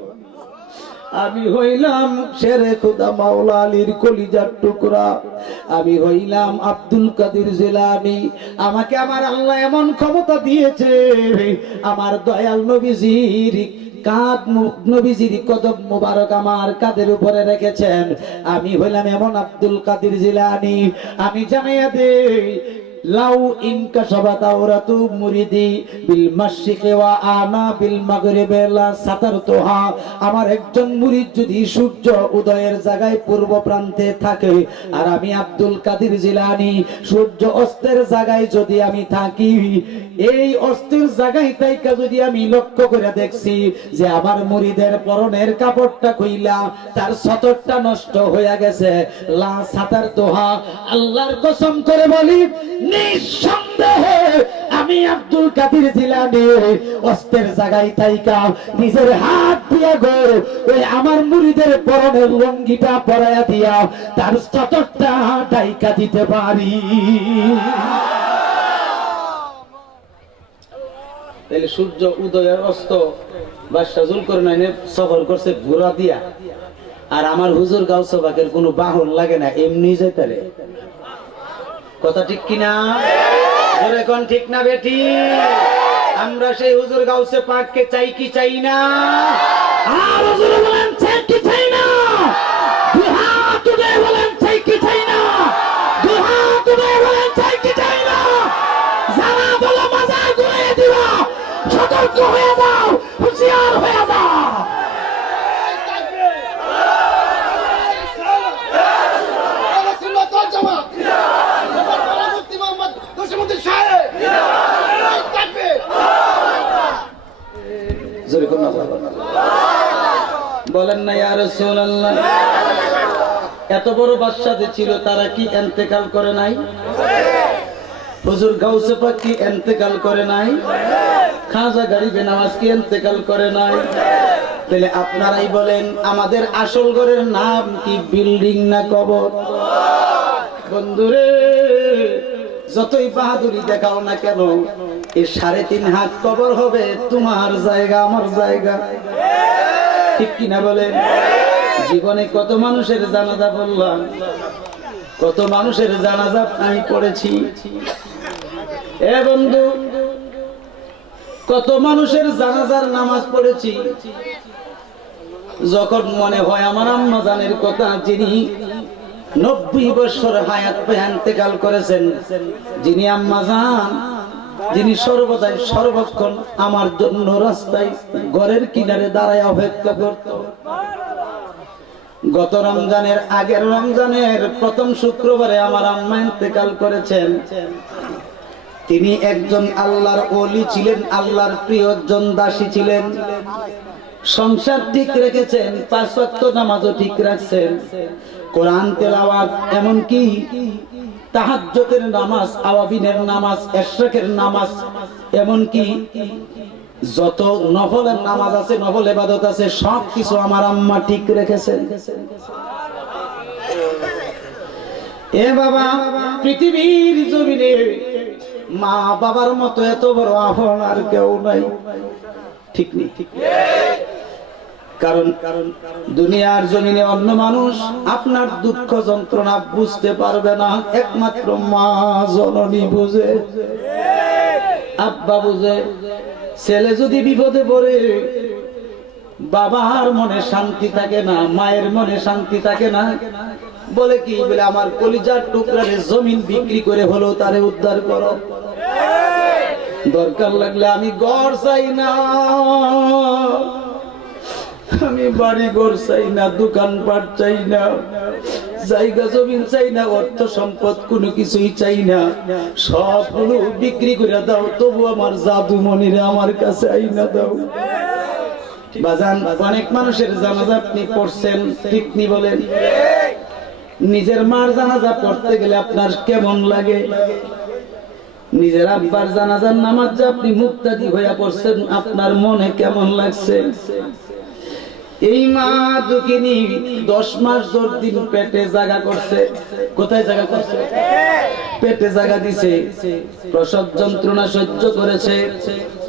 আমি হইলাম শেরে খুদা মাওলা আলীর কলিজার টুকরা, আমি হইলাম আব্দুল কাদের জিলানী। আমাকে আমার আল্লাহ এমন ক্ষমতা দিয়েছে, আমার দয়াল নবীজির নবীজির কদম মুবারক আমার কাদের উপরে রেখেছেন। আমি হইলাম এমন আব্দুল কাদের জিলানী। আমি জানাইয়া দেই, লাউ ইনকাশাফাত আওরাতু মুরিদি বিল মাশরিকি ওয়া আনা বিল মাগরিবি লা সাতারতুহা। আমার একজন মুরিদ যদি সূর্য উদয়ের জায়গায় পূর্ব প্রান্তে থাকে, আর আমি আব্দুল কাদের জিলানী সূর্য অস্তের জায়গায় যদি আমি থাকি, এই অস্তের জায়গায় থাইকা যদি আমি লক্ষ্য করে দেখছি যে আমার মুরিদের পরনের কাপড়টা কইলা তার সতরটা নষ্ট হয়ে গেছে, লা সাতারতুহা, আল্লাহর কসম করে বলি নিঃসন্দেহে আমি আব্দুল কাদের জিলানী অস্তের জায়গায় থাইকা নিজের হাত দিয়ে গো ওই আমার মুরিদের পরনের লুঙ্গিটা পরাইয়া দিয়া তার সতরটা ঢাইকা দিতে পারি। তাহলে সূর্য উদয়ের অস্ত বাদশাহ যুলকারনাইনের সফর করছে ঘোড়া দিয়া, আর আমার হুজুর গাউসে পাকের কোনো বাহন লাগে না, এমনি যাইতারে। কথা ঠিক কিনা? এখন ঠিক না বেটি? আমরা সেই হুজুর গাউসে পাককে চাই কি চাই না? আর হুজুর বলেন চাই কি চাই না? দুই হাত উঠে বলেন চাই কি চাই না? দুই হাত উঠে বলেন চাই কি চাই না? যারা বলে মাজার ঘুরিয়ে দিবা, সতর্ক হয়ে যাও, হুঁশিয়ার হয়ে যাও। বলেন না ইয়া রাসূলুল্লাহ। এত বড় বাদশা যে ছিল তারা কি ইন্তেকাল করে নাই? হুজুর গাউসে পাক কি ইন্তেকাল করে নাই? খাজা গরিবে নওয়াজ কি ইন্তেকাল করে নাই? তাহলে আপনারাই বলেন আমাদের আসল ঘরের নাম কি, বিল্ডিং না কবর? বন্ধুরে, যতই বাহাদুরি দেখাও না কেন, এই 3.5 হাত কবর হবে তোমার জায়গা আমার জায়গা, ঠিক কিনা বলেন? জীবনে কত মানুষের জানাজা পড়লাম, কত মানুষের জানাজা আমি পড়েছি। এ বন্ধু, কত মানুষের জানাজার নামাজ পড়েছি। যখন মনে হয় আমার আম্মা জানের কথা, যিনি 90 বছর হায়াত পেয়ে ইন্তেকাল করেছেন, যিনি আম্মা জান, যিনি সর্বদাই সর্বক্ষণ আমার জন্য রাস্তায় ঘরের কিনারে দাঁড়ায় অপেক্ষা করত। গত রমজানের আগের রমজানের প্রথম শুক্রবারে আমার আম্মা ইন্তেকাল করেছেন। তিনি একজন আল্লাহর ওলি ছিলেন, আল্লাহর প্রিয়জন দাসী ছিলেন। সংসার ঠিক রেখেছেন, 5 ওয়াক্ত নামাজও ঠিক রাখছেন, কোরআন তেলাওয়াত, এমনকি তাহাজ্জুদের নামাজ, আওয়াবিনের নামাজ, ইশরাকের নামাজ, এমনকি যত নফলের নামাজ আছে, নফল ইবাদত আছে, সবকিছু আমার আম্মা ঠিক রেখেছেন। এ বাবা, পৃথিবীর জমিনে মা বাবার মতো এত বড় আপন আর কেউ নাই, ঠিক নেই? কারণ দুনিয়ার জমিনে অন্য মানুষ আপনার দুঃখ যন্ত্রণা বুঝতে পারবে না, একমাত্র মা জননী বুঝে, আব্বা বুঝে। ছেলে যদি বিপদে পড়ে, বাবার মনে শান্তি থাকে না, মায়ের মনে শান্তি থাকে না, বলে কি, বলে আমার কলিজার টুকরারে জমিন বিক্রি করে হলো তারে উদ্ধার করো। দরকার লাগলে আমি ঘর চাই না, আমি বাড়ি ঘর চাই না, দোকানপাট চাই না, জায়গা জমিন চাই না, অর্থ সম্পদ কোনো কিছুই চাই না, সবগুলো বিক্রি করে দাও, তবু আমার জাদু মনিরে আমার কাছে আইনা দাও। বাজান, অনেক মানুষের জানাজা আপনি পড়ছেন, ঠিক নি বলেন? নিজের মার জানাজা পড়তে গেলে আপনার কেমন লাগে? নিজের আব্বার জানাজার নামাজ যে আপনি মুক্তাদি হইয়া পড়ছেন, আপনার মনে কেমন লাগছে? এই মা দুঃখিনী 10 মাস 10 দিন পেটে জায়গা করছে। কোথায় জায়গা করছে? পেটে জায়গা দিছে। প্রসব যন্ত্রণা সহ্য করেছে।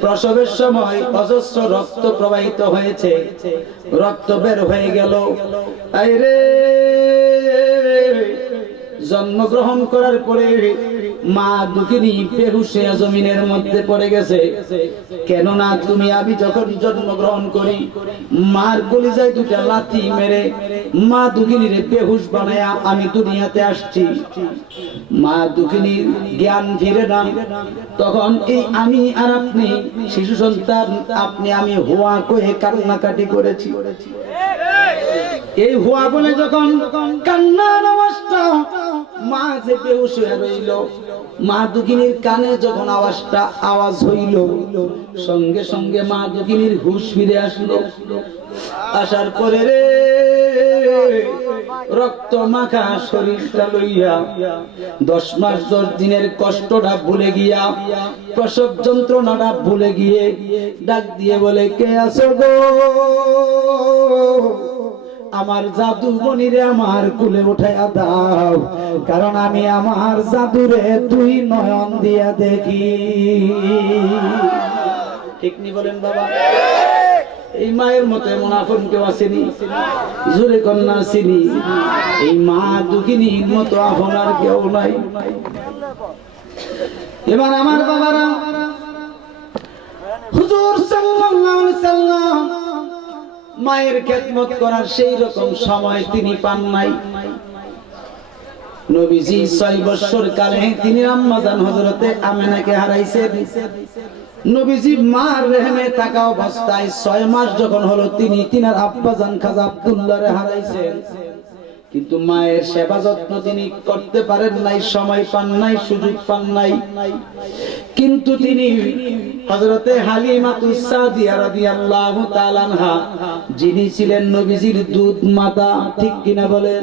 প্রসবের সময় অজস্র রক্ত প্রবাহিত হয়েছে, রক্ত বের হয়ে গেল। আইরে, জন্মগ্রহণ করার পরে মা দুঃখিনী বেহুশে জমিনের মধ্যে পড়ে গেছে। কেননা আমি যখন জন্মগ্রহণ করি, মার কলিজায় 2টা লাথি মেরে মা দুঃখিনীর বেহুশ বানায়া আমি দুনিয়াতে আসছি। মা দুঃখিনীর জ্ঞান ফিরে না। তখন এই আমি আর আপনি শিশু সন্তান, আপনি আমি হুয়া কয়ে কান্নাকাটি করেছি। এই হুয়া বলে যখন কান্নার আওয়াজটা মা যে বেহুশ হয়ে রইল, মা দুঃখিনীর কানে যখন আওয়াজ হইল, সঙ্গে সঙ্গে মা দুঃখিনীর হুঁশ ফিরে আসলো। আসার পরে রে রক্ত মাখা শরীরটা লইয়া 10 মাস 10 দিনের কষ্টটা ভুলে গিয়া, প্রসব যন্ত্রণাটা ভুলে গিয়ে ডাক দিয়ে বলে, কে আছো গো? আমার জাদু মনিরে আমার কুলে উঠাইয়া দাও, কারণ আমি আমার জাদুরে 2 নয়ন দিয়া দেখি। ঠিক নি বলেন বাবা? এই মায়ের মতো এমন আপন কেউ আসেনি? জোরে কন্যা আসেনি? এই মা দুঃখিনীর মতো আপন আর কেউ নাই। এবার আমার বাবারা, হুজুর সাল্লাল্লাহু আলাইহি সাল্লাম মায়ের খেদমত করার সেই রকম সময় তিনি পান নাই। নবীজি 6 বছর কালে তিনি আম্মাজান হযরতে আমেনাকে হারাইছেন। নবীজি মার রেহেমে থাকা অবস্থায় 6 মাস যখন হলো, তিনি তিনার আব্বাজান খাজা আব্দুল্লাহরে হারাইছেন। কিন্তু মায়ের সেবা যত্ন তিনি করতে পারেন নাই, সময় পান নাই, সুযোগ পান নাই। কিন্তু তিনি হযরতে হালিমাতুস সাদিয়া রাদিয়াল্লাহু তাআলা আনহা, যিনি ছিলেন নবীজির দুধ মাতা, ঠিক কিনা বলেন?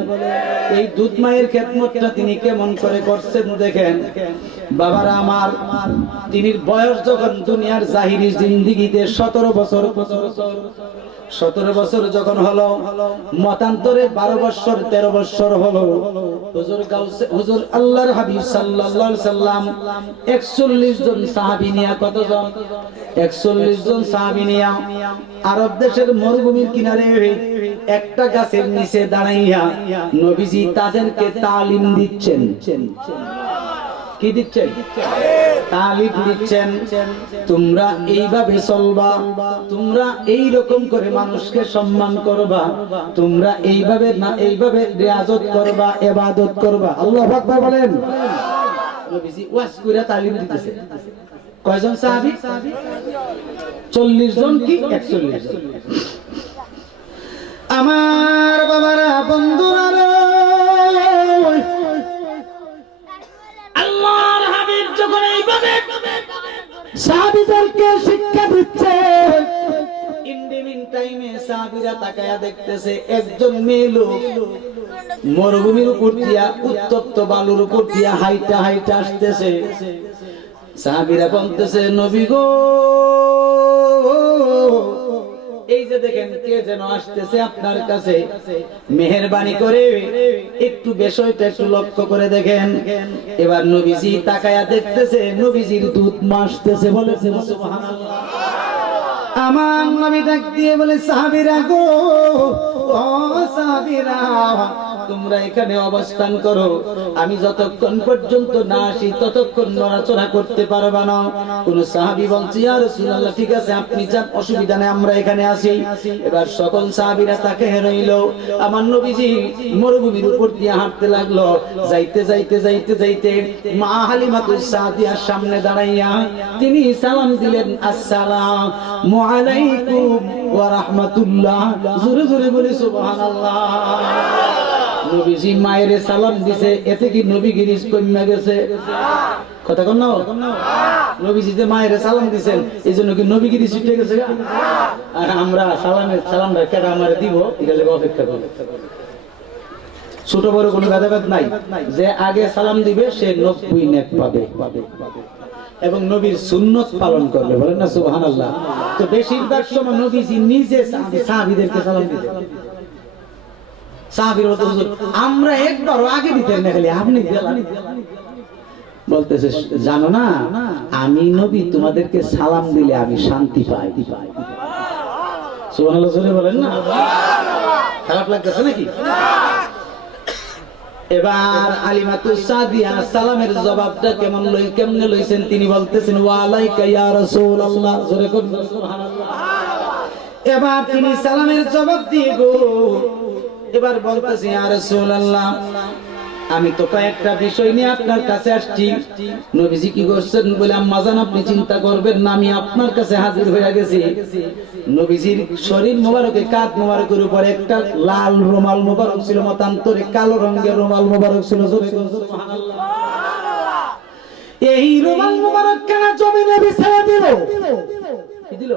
এই দুধ মায়ের খেদমতটা তিনি কেমন করে করছেন দেখেন। বাবারা আমার, তিনি বয়স যখন দুনিয়ার জাহিরি জিন্দেগিতে 17 বছর 17 বছর যখন হলো, মতান্তরে 12 বছর 13 বছর হলো, হুজুর আল্লাহর হাবিব সাল্লাল্লাহু আলাইহি সাল্লাম 41 জন সাহাবী নিয়া, কতজন? 41 জন সাহাবী নিয়া আরব দেশের মরুভূমির কিনারে একটা গাছের নিচে দাঁড়াইয়া নবীজি তাদেরকে তালিম দিচ্ছেন। কি দিচ্ছেন? তালিম দিচ্ছেন। তোমরা এইভাবে চলবা, তোমরা এই রকম করে মানুষকে সম্মান করবা, তোমরা এইভাবে না এইভাবে রিয়াজত করবা, ইবাদত করবা। আল্লাহু আকবার বলেন। নবীজি ওয়াজ করে তালিম দিতেছে। কয়জন সাহাবী? 40 জন কি 41 জন? আমার বাবারা, বন্ধুরা, আল্লাহর হাবিব যখন এইভাবে সাহাবীদেরকে শিক্ষা দিচ্ছে, ইন্ডিমিন টাইমে সাহাবীরা তাকায়া দেখতেছে একজন মেয়ে লোক মরুভূমির উপর দিয়া, উত্তপ্ত বালুর উপর দিয়া হাইটা হাইটা আসতেছে। সাহাবীরা বলতেছে, নবী গো, এই যে দেখেন কে যেন আসতেছে আপনার কাছে, মেহেরবানি করে একটু বিষয়টা একটু লক্ষ্য করে দেখেন। এবার নবীজি তাকায়া দেখতেছে, নবীজির দুধ মা আসতেছে। বলেছেন সুবহানাল্লাহ। আমার নবী ডাক দিয়ে বলে, সাহাবীরা গো, ও সাহাবীরা, তোমরা এখানে অবস্থান করো, আমি যতক্ষণ পর্যন্ত না আসি ততক্ষণ নড়াচড়া করতে পারবা না। কোন সাহাবী বলছে ইয়া রাসূলুল্লাহ ঠিক আছে আপনি যান, অসুবিধা নেই, আমরা এখানে আছি। এবার সকল সাহাবীরা তাকে রইল। আমার নবীজি মরুভূমির উপর দিয়ে হাঁটতে লাগলো। যাইতে যাইতে যাইতে যাইতে মা হালিমাতুস সাদিয়ার সামনে দাঁড়াইয়া তিনি সালাম দিলেন, আসসালামু আলাইকুম ওয়া রাহমাতুল্লাহ। জোরে জোরে বলি সুবহানাল্লাহ। নবীজি মায়ের সালাম দিছে, এতে কি নবীগিরি কমে গেছে? কথা কন না, নবীজি যে মায়ের সালাম দিছেন এই জন্য কি নবীগিরি ছুটে গেছে? আর আমরা সালামটা কেটে আমার দিব, এটা লেগে অপেক্ষা করব। ছোট বড় কোনো ভেদাভেদ নাই, যে আগে সালাম দিবে সে 90 নেক পাবে এবং নবীর সুন্নত পালন করবে। বলেন না সুবহানাল্লাহ। তো বেশিরভাগ সময় নবীজি নিজে সাহাবীদেরকে সালাম দিতেন। সাহাবীর মতো হুজুর আমরা একবারও আগে দিতেন না, খালি আপনি দিলেন। বলতেছে জানো না আমি নবী তোমাদেরকে সালাম দিলে আমি শান্তি পাই। সুবহানাল্লাহ জোরে বলেন না, খারাপ লাগতেছে নাকি? এবার হালিমাতুস সাদিয়া সালামের জবাবটা কেমনে লইছেন তিনি বলতেছেন ওয়া আলাইকা ইয়া রাসূলুল্লাহ। জোরে কোন সুবহানাল্লাহ। এবার তিনি সালামের জবাব দিয়ে গো এবার বলতেছে ইয়া রাসূলুল্লাহ আমি তো কয়েকটা বিষয় নিয়ে আপনার কাছে আসছি। নবীজি কি করছেন বলে আম্মা জান আপনি চিন্তা করবেন না, আমি আপনার কাছে হাজির হয়ে গেছি। নবীজির শরীর মোবারকে কাঁধ মোবারকের উপর একটা লাল রুমাল মোবারক ছিল, মতান্তরে কালো রঙের রুমাল মোবারক ছিল। সুবহানাল্লাহ। এই রুমাল মোবারক কেন জমিনে বিছায়া দিল? কি দিল?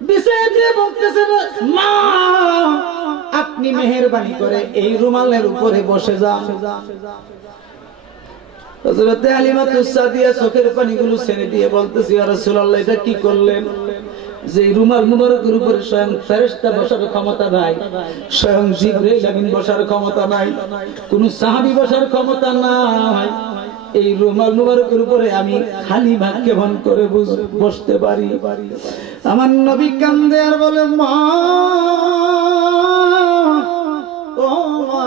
বিছায়া দিয়ে বলতেছেন মা আপনি মেহেরবানি করে এই রুমালের উপরে বসে যান। হযরত হালিমাতুস সাদিয়া চোখের পানিগুলো ছেড়ে দিয়ে বলতেছে ইয়া রাসূলুল্লাহ এটা কি করলেন? যে রুমাল মুবারকের উপরে স্বয়ং ফেরেশতা বসার ক্ষমতা নাই, স্বয়ং জিবরাইল আমিন বসার ক্ষমতা নাই, কোন সাহাবী বসার ক্ষমতা নাই, এই রুমাল মুবারকের উপরে আমি হালিমা কেমন করে বসতে পারি? আমার নবী কান্দে আর বলে মা ও মা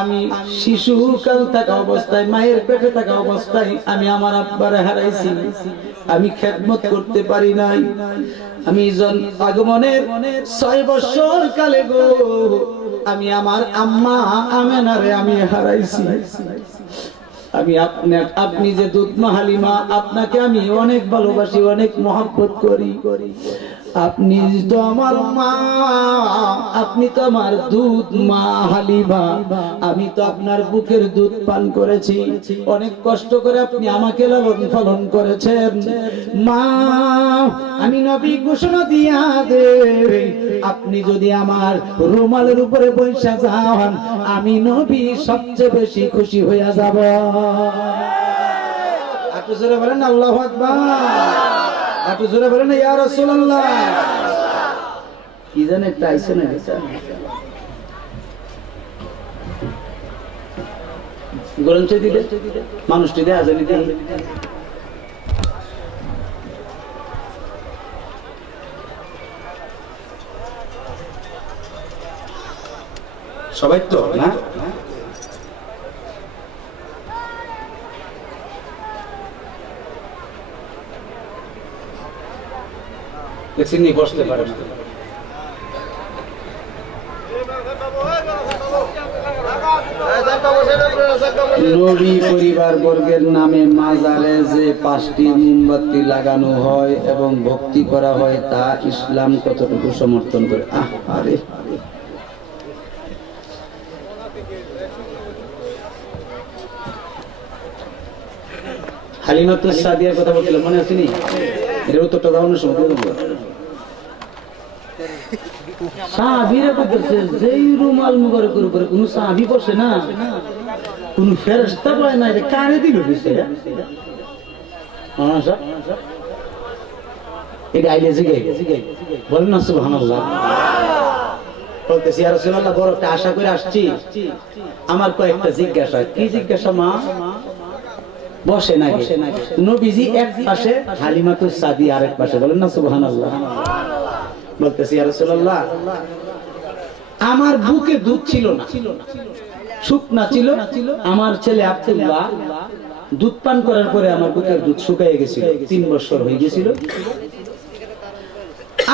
আমি শিশুকাল থাকা অবস্থায় মায়ের পেটে থাকা অবস্থায় আমি আমার আব্বারে হারাইছি, আমি খেদমত করতে পারি নাই। আমি আগমনের 6 বছর কালে গো আমি আমার আম্মা আমেনারে আমি হারাইছি। আমি আপনি যে দুধ মা হালিমা আপনাকে আমি অনেক ভালোবাসি, অনেক মহব্বত করি। আপনি তো আমার মা, আপনি তো আমার দুধ মা হালিমা, আমি তো আপনার বুকের দুধ পান করেছি, অনেক কষ্ট করে আপনি আমাকে লালন পালন করেছেন। মা আমি নবী ঘোষণা দিয়া দে আপনি যদি আমার রুমালের উপরে বসে যান আমি নবী সবচেয়ে বেশি খুশি হইয়া যাব। একটু জোরে বলেন আল্লাহু আকবার, একটু জোরে বলেন ইয়া রাসূলুল্লাহ। কি জানেন একটা আইছে না গরম চা দিলে মানুষটি দেয়া জানি দিই সবাই তো না চিনি বসতে পারে না। নবী পরিবার বর্গের নামে মাজারে যে 5টি মোমবাতি লাগানো হয় এবং ভক্তি করা হয় তা ইসলাম কতটুকু সমর্থন করে? আরে হালিমাতুস সাদিয়ার কথা বলছিলাম, মনে আছে নি? এর উত্তরটা দাও না সময় দেবো। সাহাবীরা বলতেছে যেই রুমাল মুবারকের উপরে কোন সাহাবী বসে না, কোন ফেরেশতা বসে না, এটা কারে দিল দিছে? এটা আইলে জিগাই বলেন না সুবহানাল্লাহ। বলতেছি ইয়া রাসূলুল্লাহ বড় একটা আশা করে আসছি, আমার কয়েকটা জিজ্ঞাসা। কি জিজ্ঞাসা মা? বসে না নবীজি এক পাশে হালিমাতুস সাদিয়া আরেক পাশে, বলেন না সুবহানাল্লাহ। বলতেছি ইয়া রাসূলুল্লাহ আমার বুকে দুধ ছিল না, শুকনা ছিল। আমার ছেলে আব্দুল্লাহ দুধ পান করার পরে আমার বুকের দুধ শুকিয়ে গেছিল, 3 বছর হয়ে গেছিল।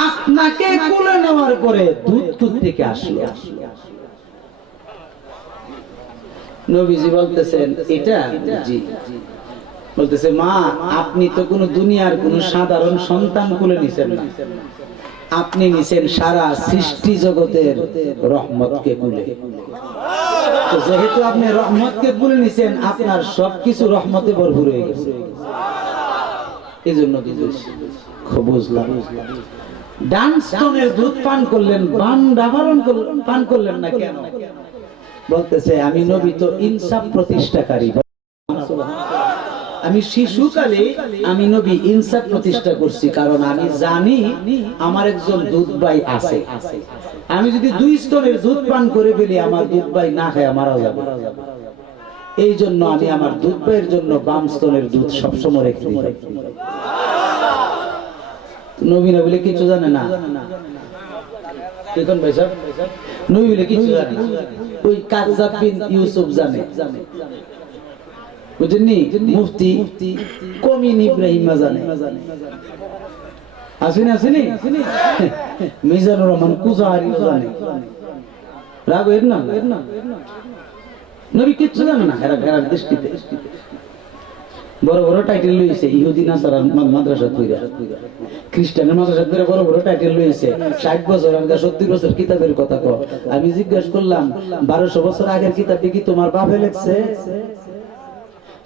আপনাকে কোলে নেওয়ার পরে দুধ থেকে আসলো। নবীজি বলতেছেন এটা, জি। বলতেছে মা, আপনি তো কোনো দুনিয়ার কোন সাধারণ সন্তান কোলে নিছেন না, আপনি নিছেন সারা সৃষ্টি জগতের রহমতকে কোলে। তো যেহেতু আপনি রহমতকে কোলে নিছেন, আপনার সবকিছু রহমতে ভরপুর হয়ে গেছে। এই জন্য খুব বুঝলাম। ডান স্তনের দুধ পান করলেন, বাম ডাবারণ পান করলেন না কেন? বলতেছে আমি নবী তো ইনসাফ প্রতিষ্ঠাকারী। আমি শিশুকালে আমি নবী ইনসাফ প্রতিষ্ঠা করছি, কারণ আমি জানি আমার একজন দুধ ভাই আছে। আমি যদি 2 স্তনের দুধ পান করে ফেলি, আমার দুধ ভাই না খায় মারা যাবে। এই জন্য আমি আমার দুধ ভাইয়ের জন্য বাম স্তনের দুধ সবসময় রেখে দিই। নবী না বলে কিছু জানে না, দেখুন ভাই সাহেব, নবী বলে কিছু জানে না, ওই কাযযাব বিন ইউসুফ জানে, বুঝেননি? মুফতি কমিন ইব্রাহিম জানে, আসেনি আসেনি, মিজানুর রহমান কুজাহারি জানে। রাগ এর না, নবী কিচ্ছু জানে না। হেরার দৃষ্টিতে বড় বড় টাইটেল লইছে, ইহুদি নাসারার মাদ্রাসা কইরা, খ্রিস্টানের মাদ্রাসা কইরা বড় বড় টাইটেল লইছে। 60 বছর আগে 70 বছর কিতাবের কথা কও। আমি জিজ্ঞাসা করলাম 1200 বছর আগের কিতাবটি কি তোমার বাপে লিখছে?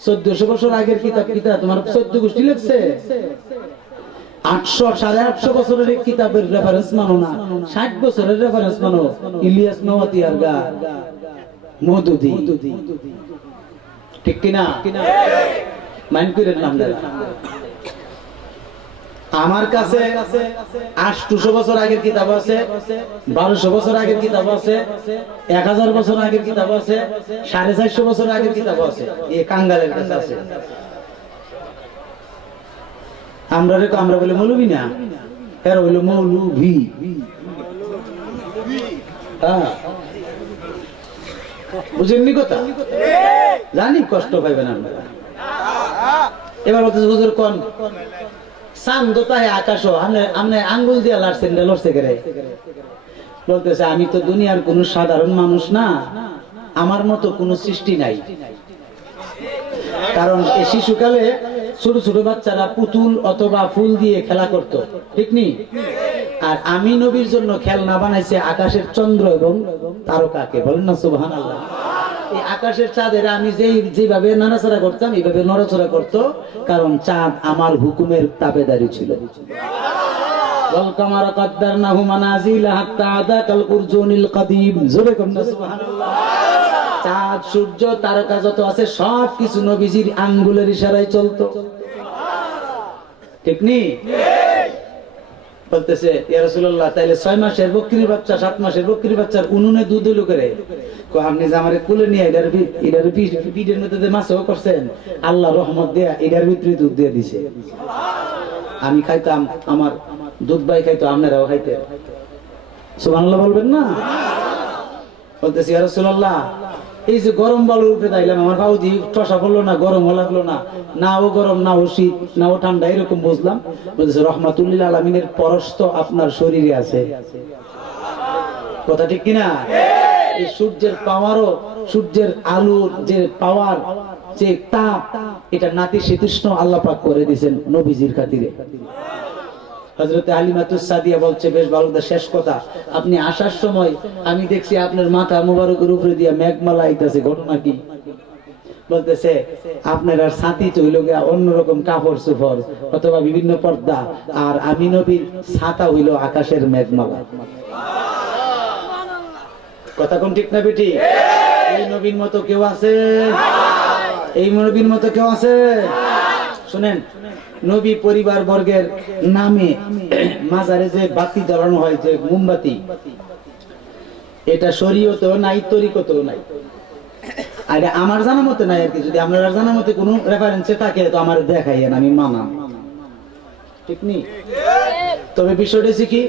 1400 বছর আগের কিতাব কি তোমার 14 গোষ্ঠী লিখছে? 800 850 বছরের কিতাবের রেফারেন্স মানো না, 60 বছরের রেফারেন্স মানো। ইলিয়াস নওয়াতি আর গা মওদুদি, ঠিক কিনা? মাইন্ড করেন নাম দাদা। আমার কাছে 800 বছর আগের কিতাব আছে, 1200 বছর আগের কিতাব আছে, 1000 বছর আগের কিতাব আছে, 450 বছর আগের কিতাব আছে। এই কাঙ্গালের কাছে আছে। আমরা বলে মৌলবি না, এরা হইল মৌলভি। বুঝেননি কথা? জানি কষ্ট পাইবেন আপনারা। এবার বলতেছে হুজুর কোন চাঁদ তাহে আকাশ, আপনি আঙ্গুল দিয়ে লাড়ছেন, লড়ছে করে। বলতেছে আমি তো দুনিয়ার কোন সাধারণ মানুষ না, আমার মতো কোন সৃষ্টি নাই। কারণ এই শিশুকালে ছোট ছোট বাচ্চারা পুতুল অথবা ফুল দিয়ে খেলা করত, ঠিক নি? আর আমি নবীর জন্য খেলনা বানাইছে আকাশের চন্দ্র এবং তারকাকে। বলেন না সুবহানাল্লাহ। এই আকাশের চাঁদের আমি যেভাবে নড়াচড়া করতাম, এইভাবে নড়াচড়া করতো, কারণ চাঁদ আমার হুকুমের তাবেদারি ছিল। চাঁদ সূর্য তারকা যত আছে সবকিছু নবীজির আঙ্গুলের ইশারায় চলতো, ঠিক নি? বলতেছে ইয়া রাসূলুল্লাহ, তাইলে 6 মাসের বকরির বাচ্চা 7 মাসের বকরির বাচ্চার উনুনে দুধ হলো করে। আপনি যে আমারে কোলে নিয়ে এটার পিঠের মধ্যে মাছও করছেন, আল্লাহ রহমত দিয়া এটার ভিতরে দুধ দিয়ে দিছে। আমি খাইতাম, আমার দুধ ভাই খাইতো, আপনারাও খাইতেন। সুবহানাল্লাহ বলবেন না? বলতেছি ইয়া রাসূলুল্লাহ, এই যে গরম বালুর উপরে দাইলাম, আমার বাউজি ঠসা পড়লো না, গরম লাগলো না, না ও গরম না ও শীত না ও ঠান্ডা, এরকম বুঝলাম। বলতেছে রহমাতুল্লিল আলামিনের পরশ তো আপনার শরীরে আছে। কথা ঠিক কিনা? এই সূর্যের পাওয়ারও, সূর্যের আলোর যে পাওয়ার, যে তাপ, এটা নাতিশীতোষ্ণ আল্লাহ পাক করে দিয়েছেন নবীজির খাতিরে। হযরত হালিমাতুস সাদিয়া বলছে, বেশ ভালো, শেষ কথা, আপনি আসার সময় আমি দেখছি আপনার মাথা মুবারকের উপরে দিয়া মেঘমালা আইতাছে, ঘটনা কি? বলতেছে আপনার আর ছাতি তো হইল গিয়া অন্যরকম কাপড় চোপড় অথবা বিভিন্ন পর্দা, আর আমি নবীর ছাতা হইল আকাশের মেঘমালা। কথা কোন ঠিক না বেটি? এই নবীর মতো কেউ আছে? এই নবীর মতো কেউ আছে? শুনেন, নবী পরিবার বর্গের নামে মাজারে যে বাতি জ্বালানো হয়, যে মোমবাতি, এটা শরীয়তেও নাই, তরিকতেও নাই। আর আমার জানা মতে নাই আর কি। যদি আপনার জানা মতে কোনো রেফারেন্সে থাকে তো আমার দেখাইয়েন, আমি মানাম, ঠিক নি? তবে বিষয়টা কি,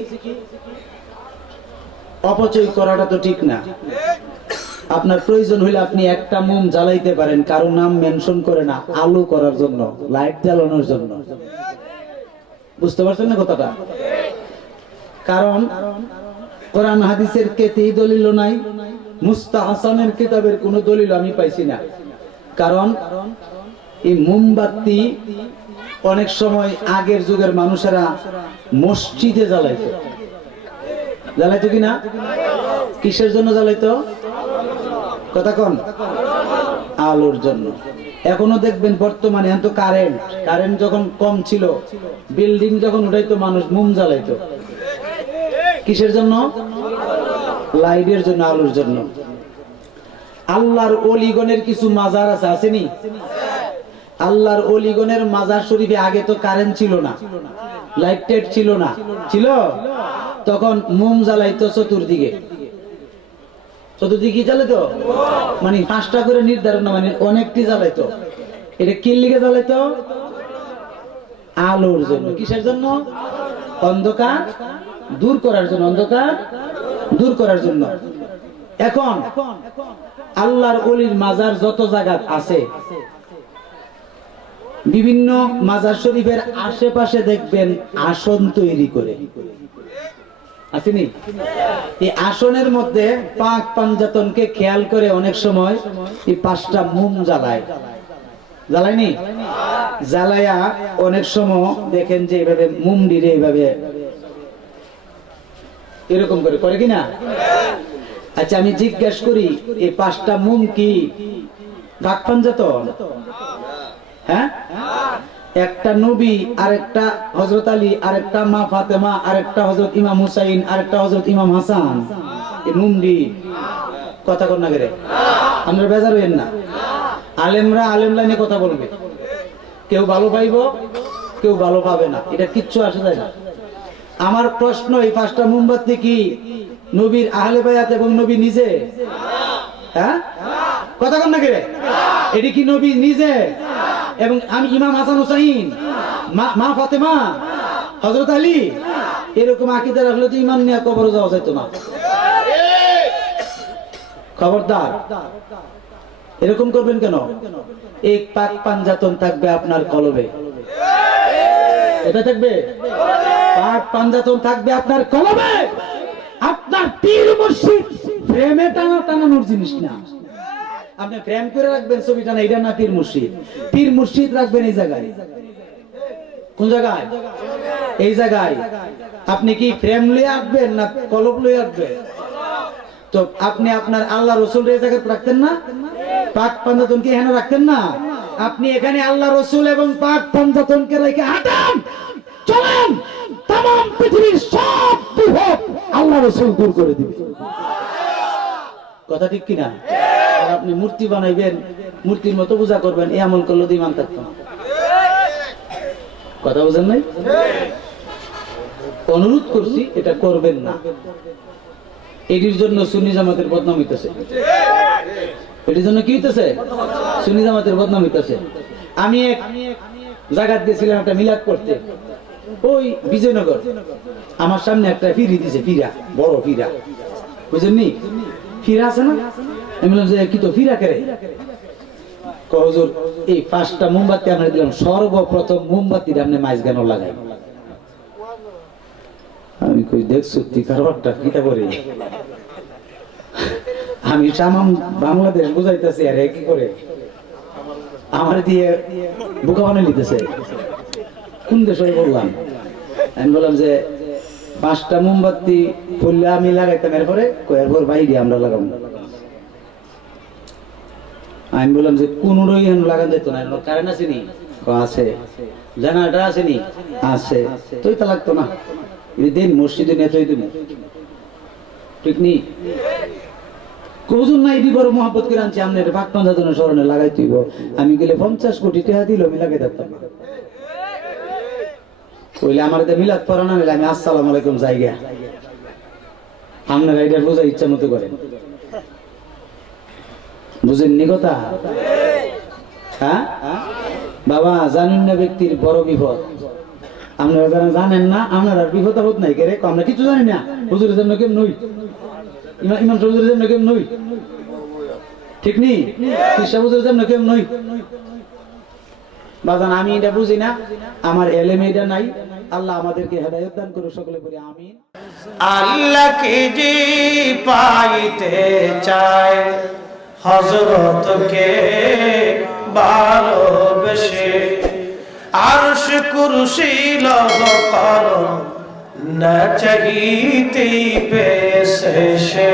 অপচয় করাটা তো ঠিক না। আপনার প্রয়োজন হলে আপনি একটা মোম জ্বালাইতে পারেন, কারো নাম মেনশন করে না, আলো করার জন্য, লাইট জ্বালানোর জন্য। বুঝতে পারছেন না কথাটা? কারণ কোরআন হাদিসের কেতেই দলিল নাই, মুস্তাহসানের কিতাবের কোনো দলিল আমি পাইছি না। কারণ এই মোমবাতি অনেক সময় আগের যুগের মানুষেরা মসজিদে জ্বালাইতো। জ্বালাইতো কিনা? কিসের জন্য জ্বালাইতো? কথা কোন? আলোর জন্য। এখনো দেখবেন বর্তমানে এত কারেন্ট যখন কম ছিল, বিল্ডিং যখন উঠাইতো মানুষ মোম জ্বালাইতো। কিসের জন্য? লাইটের জন্য, আলোর জন্য। আল্লাহর ওলিগণের কিছু মাজার আছে, আসেনি? আল্লাহর ওলিগণের মাজার শরীফে আগে তো কারেন্ট ছিল না, লাইট টাইট ছিল না, ছিল তখন মোম জ্বালাইতো চতুর্দিকে। চতুর্দিকে জ্বালাইতো মানে 5টা করে নির্ধারণ না, মানে অনেকটি জ্বালাইতো। এটা কি লিগে জ্বালাইতো? আলোর জন্য। কিসের জন্য? অন্ধকার দূর করার জন্য, অন্ধকার দূর করার জন্য। এখন আল্লাহর ওলির মাজার যত জায়গা আছে, বিভিন্ন মাজার শরীফের আশেপাশে দেখবেন আসন তৈরি করে, আসেনি? এই আসনের মধ্যে পাক পাঞ্জাতনকে খেয়াল করে অনেক সময় এই 5টা মোম জ্বালায়। জ্বালায়নি? জ্বালায়া অনেক সময় দেখেন যে এইভাবে মোম দিলে এইভাবে এরকম করে করে কিনা? আচ্ছা আমি জিজ্ঞাসা করি, এই 5টা মোম কি পাক পাঞ্জাতন? হ্যাঁ, একটা নবী, আরেকটা হযরত আলী, আরেকটা মা ফাতেমা, আরেকটা হযরত ইমাম হুসাইন, আরেকটা হযরত ইমাম হাসান। এই মুন্ডি কথা কোন না করে আমরা বেজার হইেন না। আলেমরা আলেম লাইনে কথা বলবে, কেউ ভালো পাইবো, কেউ ভালো পাবে না, এটা কিচ্ছু আসে যায় না। আমার প্রশ্ন, এই 5টা মোমবাতি কি নবীর আহলে বায়াত এবং নবী নিজে? হ্যাঁ, কথা কোন না করে? এটি কি নবী নিজে এবং আমি ইমাম হাসান হুসাইন, মা ফাতেমা, হযরত আলী, এরকম আকীদা রাখলে তো ঈমান নিয়ে কবরে যাওয়া যাইতো না। খবরদার, এরকম করবেন কেন? এই পাক পাঞ্জাতন থাকবে আপনার কলবে। এটা থাকবে, পাক পাঞ্জাতন থাকবে আপনার কলবে। আপনার পীর মুর্শিদ প্রেমে টানানোর জিনিস না। আপনি প্রেম করে রাখবেন ছবিটা না, এটা না পীর মুর্শিদ। পীর মুর্শিদ রাখবেন এই জায়গায়। কোন জায়গায়? এই জায়গায়। আপনি কি প্রেম লয়ে আসবেন না কলব লয়ে আসবেন? তো আপনি আপনার আল্লাহ রসুল এই জায়গায় রাখতেন না? পাক পাঞ্জাতনকে এখানে রাখতেন না? আপনি এখানে আল্লাহ রসুল এবং পাক পাঞ্জাতনকে রেখে হাঁটেন, চলেন, तमाम পৃথিবীর সব বিপদ আল্লাহ রসুল দূর করে দিবে। কথা ঠিক কিনা? আর আপনি মূর্তি বানাইবেন, মূর্তির মতো পূজা করবেন, এই আমল করলে ঈমান থাকতো না। কথা বুঝেন নাই? অনুরোধ করছি, এটা করবেন না। এটির জন্য সুন্নি জামাতের বদনাম হইতেছে। এটির জন্য কি হইতেছে? সুন্নি জামাতের বদনাম হইতেছে। আমি এক জায়গা দিয়েছিলাম একটা মিলাদ করতে, ওই বিজয়নগর। আমার সামনে একটা ফিরি দিছে, ফিরা, বড় ফিরা, বুঝেননি? ফিরা আছে না? আমি বললাম যে কি তো ফিরা করে? হুজুর এই 5টা মোমবাতি আমরা দিলাম, সর্বপ্রথম মোমবাতিটা আপনি মাঝখানে লাগাই। আমি কই দেখছো তুই কারবারটা কিটা করে? আমি সামাম বাংলাদেশ বুঝাইতেছি, আর কি করে আমার দিয়ে বোকা বানিয়ে নিতেছে। কোন দেশে বললাম? আমি বললাম যে 5টা মোমবাতি ফুললে আমি লাগাইতাম, এরপর বাইরে আমরা লাগাবো। আমি বললাম যে কোন লাগান যেত না, কারেন্ট আসেনি? আছে। জানাটা আসেনি? আছে। তুই তো লাগতো না, দিন মসজিদে নেতই দিন, ঠিক নেই? কজন না এটি বড় মহব্বত করে আনছি, আপনার পাক পাঞ্জাতনের স্মরণে লাগাই তুইব। আমি গেলে 50 কোটি টাকা দিল, আমি লাগাই থাকতাম না। বললে আমার মিলাদ পড়ানো হলে আমি আসসালামু আলাইকুম জায়গা, আপনারা এটা বোঝা ইচ্ছা মতো করেন। বুঝেননি কথা? হ্যাঁ বাবা, জানেন না ব্যক্তির বড় বিপদ। আপনারা যারা জানেন না, আপনার আর বিপদ আপদ নাই, কে রে? আমরা কিছু জানি না, হুজুরের জন্য কেমন নই। ইমাম সাহেব হুজুরের যেমন কেমন নই ঠিক নেই কৃষ্ণ হুজুরের যেমন কেমন নই বাজান আমি এটা বুঝি না আমার এলেমে এটা নাই আল্লাহ আমাদেরকে হেদায়েত দান করুন সকলে বলি আমিন আল্লাহকে যে পাইতে চায় হযরতকে ভালোবেসে আরশ কুরসি লৌহ কলম না চাইতেই পেয়েছে সে